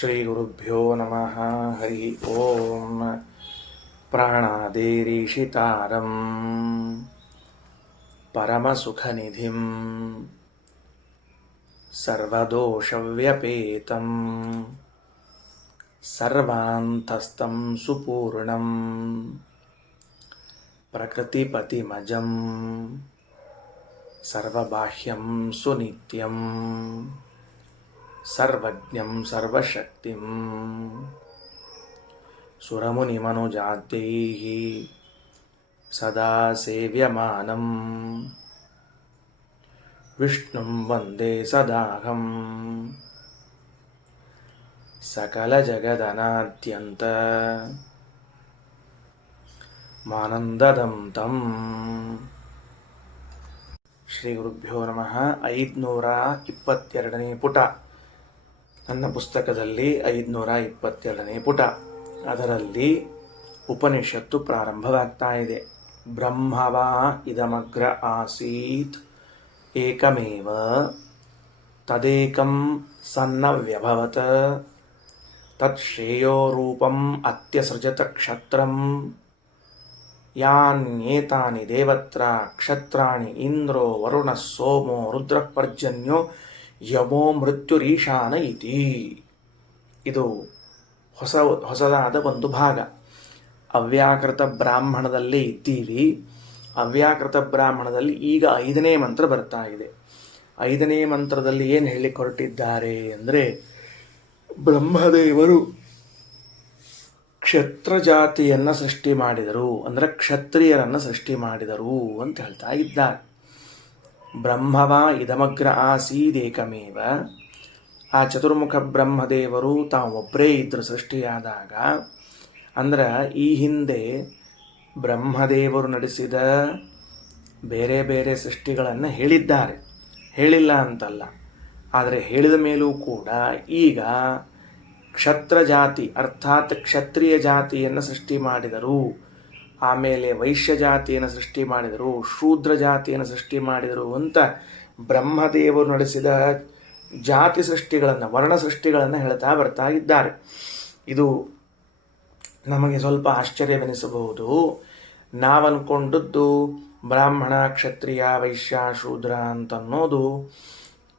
ಶ್ರೀಗುರುಭ್ಯೋ ನಮಃ. ಹರಿ ಓಂ. ಪ್ರಾಣಾದೇರೀಶಿತಾರಂ ಪರಮಸುಖನಿಧಿಂ ಸರ್ವದೋಷವ್ಯಪೇತಂ ಸರ್ವಾಂತಸ್ಥಂ ಸುಪೂರ್ಣಂ ಪ್ರಕೃತಿಪತಿಮಜಂ ಸರ್ವಬಾಹ್ಯಂ ಸುನಿತ್ಯಂ ಸರ್ವಜ್ಞಂ ಸರ್ವಶಕ್ತಿಂ ಸುರಮುನಿಮನುಜಾದ್ಯೈಃ ಸದಾ ಸೇವ್ಯಮಾನಂ ವಿಷ್ಣುಂ ವಂದೇ ಸದಾಹಂ ಸಕಲಜಗದನಾದ್ಯಂತ ಮಾನಂದದಂ ತಂ. ಶ್ರೀ ಗುರುಭ್ಯೋ ನಮಃ. 522ನೇ ಪುಟ ನನ್ನ ಪುಸ್ತಕದಲ್ಲಿ 522ನೇ ಪುಟ. ಅದರಲ್ಲಿ ಉಪನಿಷತ್ತು ಪ್ರಾರಂಭವಾಗ್ತಾ ಇದೆ. ಬ್ರಹ್ಮವಾ ಇದಮಗ್ರ ಆಸೀತ್ ಏಕಮೇವ ತದೇಕಂ ಸನ್ನವ್ಯಭವತ್ ತತ್ ಶ್ರೇಯೋ ರೂಪಂ ಅತ್ಯಸೃಜತ ಕ್ಷತ್ರಂ ಯಾನ್ಯೇತಾನಿ ದೇವತ್ರ ಕ್ಷತ್ರಾಣಿ ಇಂದ್ರೋ ವರುಣ ಸೋಮೋ ರುದ್ರಪರ್ಜನ್ಯೋ ಯಮೋ ಮೃತ್ಯುರೀಶಾನ ಇತಿ. ಇದು ಹೊಸದಾದ ಒಂದು ಭಾಗ. ಅವ್ಯಾಕೃತ ಬ್ರಾಹ್ಮಣದಲ್ಲೇ ಇದ್ದೀವಿ. ಅವ್ಯಾಕೃತ ಬ್ರಾಹ್ಮಣದಲ್ಲಿ ಈಗ 5ನೇ ಮಂತ್ರ ಬರ್ತಾ ಇದೆ. 5ನೇ ಮಂತ್ರದಲ್ಲಿ ಏನು ಹೇಳಿ ಹೊರಟಿದ್ದಾರೆ ಅಂದರೆ, ಬ್ರಹ್ಮದೇವರು ಕ್ಷತ್ರ ಜಾತಿಯನ್ನು ಸೃಷ್ಟಿ ಮಾಡಿದರು, ಅಂದರೆ ಕ್ಷತ್ರಿಯರನ್ನು ಸೃಷ್ಟಿ ಮಾಡಿದರು ಅಂತ ಹೇಳ್ತಾ ಇದ್ದಾರೆ. ಬ್ರಹ್ಮವ ಇದಮಗ್ರ ಆಸೀದೇಕಮೇವ. ಆ ಚತುರ್ಮುಖ ಬ್ರಹ್ಮದೇವರು ತಾವು ಒಬ್ಬರೇ ಇದ್ದರು ಸೃಷ್ಟಿಯಾದಾಗ. ಅಂದ್ರೆ ಈ ಹಿಂದೆ ಬ್ರಹ್ಮದೇವರು ನಡೆಸಿದ ಬೇರೆ ಬೇರೆ ಸೃಷ್ಟಿಗಳನ್ನು ಹೇಳಿದ್ದಾರೆ, ಹೇಳಿಲ್ಲ ಅಂತಲ್ಲ. ಆದರೆ ಹೇಳಿದ ಮೇಲೂ ಕೂಡ ಈಗ ಕ್ಷತ್ರ ಜಾತಿ ಅರ್ಥಾತ್ ಕ್ಷತ್ರಿಯ ಜಾತಿಯನ್ನು ಸೃಷ್ಟಿ ಮಾಡಿದರು. ಆಮೇಲೆ ವೈಶ್ಯ ಜಾತಿಯನ್ನು ಸೃಷ್ಟಿ ಮಾಡಿದರು, ಶೂದ್ರ ಜಾತಿಯನ್ನು ಸೃಷ್ಟಿ ಮಾಡಿದರು ಅಂತ ಬ್ರಹ್ಮದೇವರು ನಡೆಸಿದ ಜಾತಿ ಸೃಷ್ಟಿಗಳನ್ನು, ವರ್ಣ ಸೃಷ್ಟಿಗಳನ್ನು ಹೇಳ್ತಾ ಬರ್ತಾ ಇದ್ದಾರೆ. ಇದು ನಮಗೆ ಸ್ವಲ್ಪ ಆಶ್ಚರ್ಯವೆನಿಸಬಹುದು. ನಾವನ್ಕೊಂಡದ್ದು ಬ್ರಾಹ್ಮಣ, ಕ್ಷತ್ರಿಯ, ವೈಶ್ಯ, ಶೂದ್ರ ಅಂತನ್ನೋದು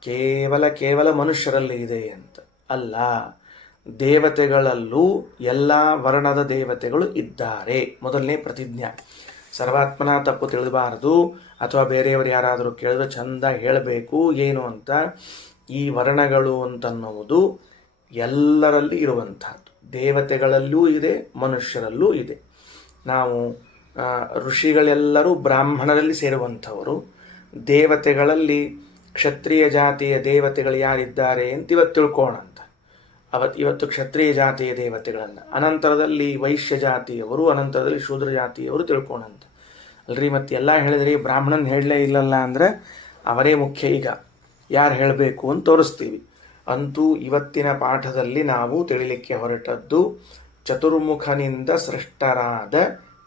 ಕೇವಲ ಮನುಷ್ಯರಲ್ಲಿ ಇದೆ ಅಂತ ಅಲ್ಲ. ದೇವತೆಗಳಲ್ಲೂ ಎಲ್ಲ ವರ್ಣದ ದೇವತೆಗಳು ಇದ್ದಾರೆ. ಮೊದಲನೇ ಪ್ರತಿಜ್ಞೆ. ಸರ್ವಾತ್ಮನ ತಪ್ಪು ತಿಳಿದಬಾರದು, ಅಥವಾ ಬೇರೆಯವರು ಯಾರಾದರೂ ಕೇಳಿದ್ರೆ ಚಂದ ಹೇಳಬೇಕು ಏನು ಅಂತ. ಈ ವರ್ಣಗಳು ಅಂತನ್ನುವುದು ಎಲ್ಲರಲ್ಲಿ ಇರುವಂತಹದ್ದು. ದೇವತೆಗಳಲ್ಲೂ ಇದೆ, ಮನುಷ್ಯರಲ್ಲೂ ಇದೆ. ನಾವು ಋಷಿಗಳೆಲ್ಲರೂ ಬ್ರಾಹ್ಮಣರಲ್ಲಿ ಸೇರುವಂಥವರು. ದೇವತೆಗಳಲ್ಲಿ ಕ್ಷತ್ರಿಯ ಜಾತಿಯ ದೇವತೆಗಳು ಯಾರಿದ್ದಾರೆ ಅಂತ ಇವತ್ತು ತಿಳ್ಕೋಣ ಅಂತ. ಇವತ್ತು ಕ್ಷತ್ರಿಯ ಜಾತಿಯ ದೇವತೆಗಳನ್ನು, ಅನಂತರದಲ್ಲಿ ವೈಶ್ಯ ಜಾತಿಯವರು, ಅನಂತರದಲ್ಲಿ ಶೂದ್ರ ಜಾತಿಯವರು ತಿಳ್ಕೋಣಂತ ಅಲ್ರಿ. ಮತ್ತೆ ಎಲ್ಲ ಹೇಳಿದ್ರಿ, ಬ್ರಾಹ್ಮಣನ್ ಹೇಳಲೇ ಇಲ್ಲಲ್ಲ ಅಂದರೆ ಅವರೇ ಮುಖ್ಯ. ಈಗ ಯಾರು ಹೇಳಬೇಕು ಅಂತ ತೋರಿಸ್ತೀವಿ. ಅಂತೂ ಇವತ್ತಿನ ಪಾಠದಲ್ಲಿ ನಾವು ತಿಳಿಲಿಕ್ಕೆ ಹೊರಟದ್ದು ಚತುರ್ಮುಖನಿಂದ ಸೃಷ್ಟರಾದ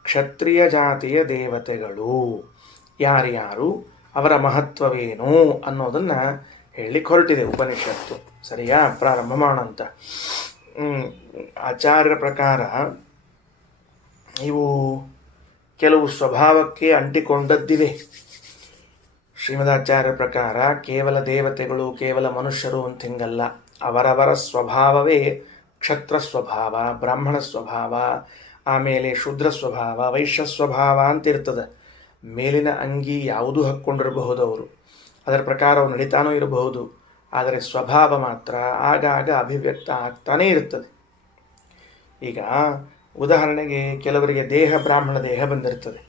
ಕ್ಷತ್ರಿಯ ಜಾತಿಯ ದೇವತೆಗಳು ಯಾರ್ಯಾರು, ಅವರ ಮಹತ್ವವೇನು ಅನ್ನೋದನ್ನು ಹೇಳಲಿಕ್ಕೆ ಹೊರಟಿದೆ ಉಪನಿಷತ್ತು. ಸರಿಯಾ? ಪ್ರಾರಂಭ ಮಾಡೋಂತ. ಆಚಾರ್ಯರ ಪ್ರಕಾರ ಇವು ಕೆಲವು ಸ್ವಭಾವಕ್ಕೆ ಅಂಟಿಕೊಂಡದ್ದಿವೆ. ಶ್ರೀಮದಾಚಾರ್ಯರ ಪ್ರಕಾರ ಕೇವಲ ದೇವತೆಗಳು, ಕೇವಲ ಮನುಷ್ಯರು ಅಂತ ಹಿಂಗಲ್ಲ. ಅವರವರ ಸ್ವಭಾವವೇ ಕ್ಷತ್ರ ಸ್ವಭಾವ, ಬ್ರಾಹ್ಮಣ ಸ್ವಭಾವ, ಆಮೇಲೆ ಶೂದ್ರ ಸ್ವಭಾವ, ವೈಶ್ಯ ಸ್ವಭಾವ ಅಂತ ಇರ್ತದೆ. ಮೇಲಿನ ಅಂಗಿ ಯಾವುದೂ ಹಾಕ್ಕೊಂಡಿರಬಹುದು ಅವರು, ಅದರ ಪ್ರಕಾರ ಅವ್ರು ನಡೀತಾನೂ ಇರಬಹುದು. ಆದರೆ ಸ್ವಭಾವ ಮಾತ್ರ ಆಗಾಗ ಅಭಿವ್ಯಕ್ತ ಆಗ್ತಾನೇ ಇರ್ತದೆ. ಈಗ ಉದಾಹರಣೆಗೆ ಕೆಲವರಿಗೆ ಬ್ರಾಹ್ಮಣ ದೇಹ ಬಂದಿರ್ತದೆ.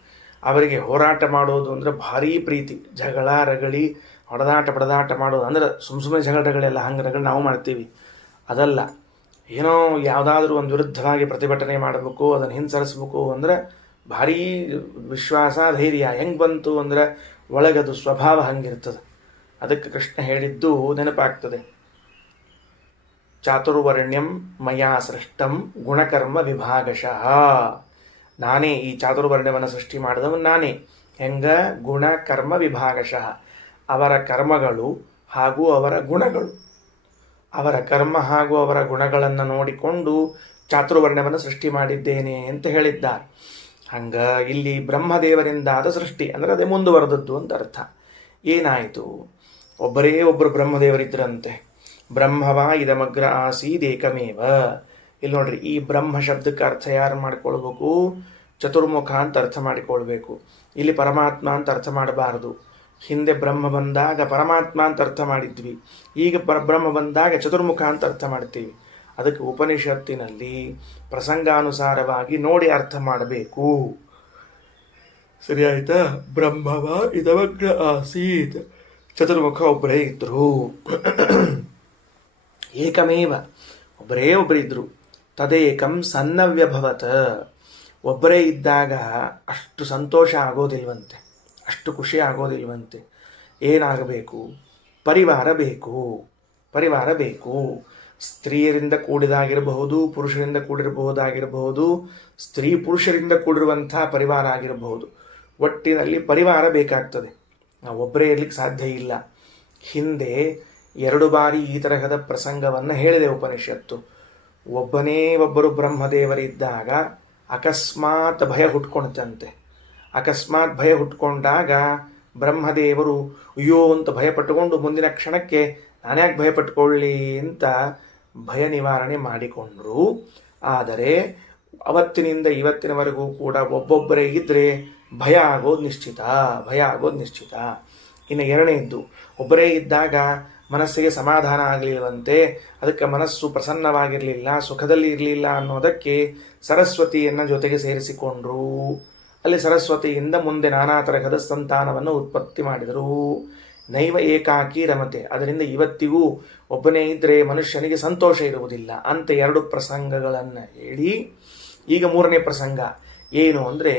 ಅವರಿಗೆ ಹೋರಾಟ ಮಾಡೋದು ಅಂದರೆ ಭಾರೀ ಪ್ರೀತಿ. ಜಗಳ ರಗಳಿ, ಬಡದಾಟ ಮಾಡೋದು ಅಂದರೆ ಸುಮ್ಮನೆ ಜಗಳಗಳೆಲ್ಲ ಹಂಗೆ ನಾವು ಮಾಡ್ತೀವಿ. ಅದಲ್ಲ, ಏನೋ ಯಾವುದಾದ್ರೂ ಒಂದು ವಿರುದ್ಧವಾಗಿ ಪ್ರತಿಭಟನೆ ಮಾಡಬೇಕು, ಅದನ್ನು ಹಿಂಸರಿಸ್ಬೇಕು ಅಂದರೆ ಭಾರೀ ವಿಶ್ವಾಸ, ಧೈರ್ಯ. ಹೆಂಗೆ ಬಂತು ಅಂದರೆ ಒಳಗದು ಸ್ವಭಾವ ಹಂಗಿರ್ತದೆ. ಅದಕ್ಕೆ ಕೃಷ್ಣ ಹೇಳಿದ್ದು ನೆನಪಾಗ್ತದೆ. ಚಾತುರ್ವರ್ಣ್ಯಂ ಮಯಾ ಸೃಷ್ಟಂ ಗುಣಕರ್ಮ ವಿಭಾಗಶಃ. ನಾನೇ ಈ ಚಾತುರ್ವರ್ಣ್ಯವನ್ನು ಸೃಷ್ಟಿ ಮಾಡಿದವನು ನಾನೇ. ಹೆಂಗ? ಗುಣ ಕರ್ಮ ವಿಭಾಗಶಃ. ಅವರ ಕರ್ಮಗಳು ಹಾಗೂ ಅವರ ಗುಣಗಳು ಅವರ ಕರ್ಮ ಹಾಗೂ ಅವರ ಗುಣಗಳನ್ನು ನೋಡಿಕೊಂಡು ಚಾತುರ್ವರ್ಣ್ಯವನ್ನು ಸೃಷ್ಟಿ ಮಾಡಿದ್ದೇನೆ ಅಂತ ಹೇಳಿದ್ದಾರೆ. ಹಂಗ ಇಲ್ಲಿ ಬ್ರಹ್ಮದೇವರಿಂದಾದ ಸೃಷ್ಟಿ ಅಂದರೆ ಅದೇ ಮುಂದುವರೆದದ್ದು ಅಂತ ಅರ್ಥ. ಏನಾಯಿತು? ಒಬ್ಬರೇ ಒಬ್ಬರು ಬ್ರಹ್ಮದೇವರಿದ್ದರಂತೆ. ಬ್ರಹ್ಮವ ಇದಮಗ್ರ ಆಸೀದೇಕಮೇವ. ಇಲ್ಲಿ ನೋಡ್ರಿ, ಈ ಬ್ರಹ್ಮ ಶಬ್ದಕ್ಕೆ ಅರ್ಥ ಯಾರು ಮಾಡ್ಕೊಳ್ಬೇಕು? ಚತುರ್ಮುಖ ಅಂತ ಅರ್ಥ ಮಾಡಿಕೊಳ್ಬೇಕು. ಇಲ್ಲಿ ಪರಮಾತ್ಮ ಅಂತ ಅರ್ಥ ಮಾಡಬಾರದು. ಹಿಂದೆ ಬ್ರಹ್ಮ ಬಂದಾಗ ಪರಮಾತ್ಮ ಅಂತ ಅರ್ಥ ಮಾಡಿದ್ವಿ, ಈಗ ಬ್ರಹ್ಮ ಬಂದಾಗ ಚತುರ್ಮುಖ ಅಂತ ಅರ್ಥ ಮಾಡ್ತೀವಿ. ಅದಕ್ಕೆ ಉಪನಿಷತ್ತಿನಲ್ಲಿ ಪ್ರಸಂಗಾನುಸಾರವಾಗಿ ನೋಡಿ ಅರ್ಥ ಮಾಡಬೇಕು. ಸರಿ ಆಯ್ತಾ? ಬ್ರಹ್ಮವ ಇದಮಗ್ರ ಆಸೀತ್, ಚತುರ್ಮುಖ ಒಬ್ಬರೇ ಇದ್ರು. ಏಕಮೇವ, ಒಬ್ಬರೇ ಒಬ್ಬರಿದ್ರು. ತದೇಕಂ ಸನ್ನವ್ಯಭವತ, ಒಬ್ಬರೇ ಇದ್ದಾಗ ಅಷ್ಟು ಸಂತೋಷ ಆಗೋದಿಲ್ವಂತೆ, ಅಷ್ಟು ಖುಷಿ ಆಗೋದಿಲ್ವಂತೆ. ಏನಾಗಬೇಕು? ಪರಿವಾರ ಬೇಕು. ಪರಿವಾರ ಬೇಕು. ಸ್ತ್ರೀಯರಿಂದ ಕೂಡಿದಾಗಿರಬಹುದು, ಪುರುಷರಿಂದ ಕೂಡಿರಬಹುದಾಗಿರಬಹುದು, ಸ್ತ್ರೀ ಪುರುಷರಿಂದ ಕೂಡಿರುವಂಥ ಪರಿವಾರ ಆಗಿರಬಹುದು. ಒಟ್ಟಿನಲ್ಲಿ ಪರಿವಾರ ಬೇಕಾಗ್ತದೆ. ನಾವು ಒಬ್ಬರೇ ಇರಲಿಕ್ಕೆ ಸಾಧ್ಯ ಇಲ್ಲ. ಹಿಂದೆ 2 ಬಾರಿ ಈ ತರಹದ ಪ್ರಸಂಗವನ್ನು ಹೇಳಿದೆ ಉಪನಿಷತ್ತು. ಒಬ್ಬನೇ ಒಬ್ಬರು ಬ್ರಹ್ಮದೇವರಿದ್ದಾಗ ಅಕಸ್ಮಾತ್ ಭಯ ಹುಟ್ಕೊಳ್ತಂತೆ. ಅಕಸ್ಮಾತ್ ಭಯ ಹುಟ್ಕೊಂಡಾಗ ಬ್ರಹ್ಮದೇವರು ಅಯ್ಯೋ ಅಂತ ಭಯಪಟ್ಟುಕೊಂಡು ಮುಂದಿನ ಕ್ಷಣಕ್ಕೆ ನಾನ್ಯಾಕೆ ಭಯಪಟ್ಕೊಳ್ಳಿ ಅಂತ ಭಯ ನಿವಾರಣೆ ಮಾಡಿಕೊಂಡ್ರು. ಆದರೆ ಅವತ್ತಿನಿಂದ ಇವತ್ತಿನವರೆಗೂ ಕೂಡ ಒಬ್ಬೊಬ್ಬರೇ ಇದ್ದರೆ ಭಯ ಆಗೋದು ನಿಶ್ಚಿತ, ಭಯ ಆಗೋದು ನಿಶ್ಚಿತ. ಇನ್ನು ಎರಡನೇದ್ದು, ಒಬ್ಬರೇ ಇದ್ದಾಗ ಮನಸ್ಸಿಗೆ ಸಮಾಧಾನ ಆಗಲಿಲ್ಲವಂತೆ, ಅದಕ್ಕೆ ಮನಸ್ಸು ಪ್ರಸನ್ನವಾಗಿರಲಿಲ್ಲ, ಸುಖದಲ್ಲಿ ಇರಲಿಲ್ಲ ಅನ್ನೋದಕ್ಕೆ ಸರಸ್ವತಿಯನ್ನು ಜೊತೆಗೆ ಸೇರಿಸಿಕೊಂಡ್ರು. ಅಲ್ಲಿ ಸರಸ್ವತಿಯಿಂದ ಮುಂದೆ ನಾನಾ ತರಹದ ಸಂತಾನವನ್ನು ಉತ್ಪತ್ತಿ ಮಾಡಿದರು. ನೈವ ಏಕಾಕಿ ರಮತೆ, ಅದರಿಂದ ಇವತ್ತಿಗೂ ಒಬ್ಬನೇ ಇದ್ದರೆ ಮನುಷ್ಯನಿಗೆ ಸಂತೋಷ ಇರುವುದಿಲ್ಲ ಅಂತ 2 ಪ್ರಸಂಗಗಳನ್ನು ಹೇಳಿ, ಈಗ 3ನೇ ಪ್ರಸಂಗ ಏನು ಅಂದರೆ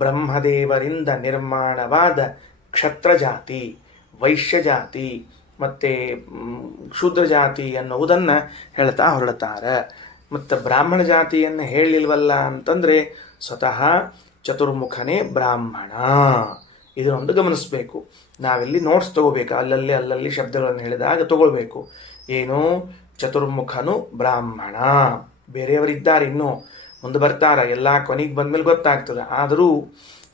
ಬ್ರಹ್ಮದೇವರಿಂದ ನಿರ್ಮಾಣವಾದ ಕ್ಷತ್ರ ಜಾತಿ, ವೈಶ್ಯ ಜಾತಿ ಮತ್ತು ಶೂದ್ರ ಜಾತಿ ಅನ್ನುವುದನ್ನು ಹೇಳ್ತಾ ಹೊರಡ್ತಾರೆ. ಮತ್ತು ಬ್ರಾಹ್ಮಣ ಜಾತಿಯನ್ನು ಹೇಳಲಿಲ್ವಲ್ಲ ಅಂತಂದರೆ ಸ್ವತಃ ಚತುರ್ಮುಖನೇ ಬ್ರಾಹ್ಮಣ. ಇದನ್ನೊಂದು ಗಮನಿಸಬೇಕು. ನಾವಿಲ್ಲಿ ನೋಟ್ಸ್ ತಗೋಬೇಕು. ಅಲ್ಲಲ್ಲಿ ಶಬ್ದಗಳನ್ನು ಹೇಳಿದಾಗ ತಗೊಳ್ಬೇಕು. ಏನು? ಚತುರ್ಮುಖನು ಬ್ರಾಹ್ಮಣ. ಬೇರೆಯವರಿದ್ದಾರೆ, ಇನ್ನೂ ಮುಂದೆ ಬರ್ತಾರ, ಎಲ್ಲ ಕೊನೆಗೆ ಬಂದಮೇಲೆ ಗೊತ್ತಾಗ್ತದೆ. ಆದರೂ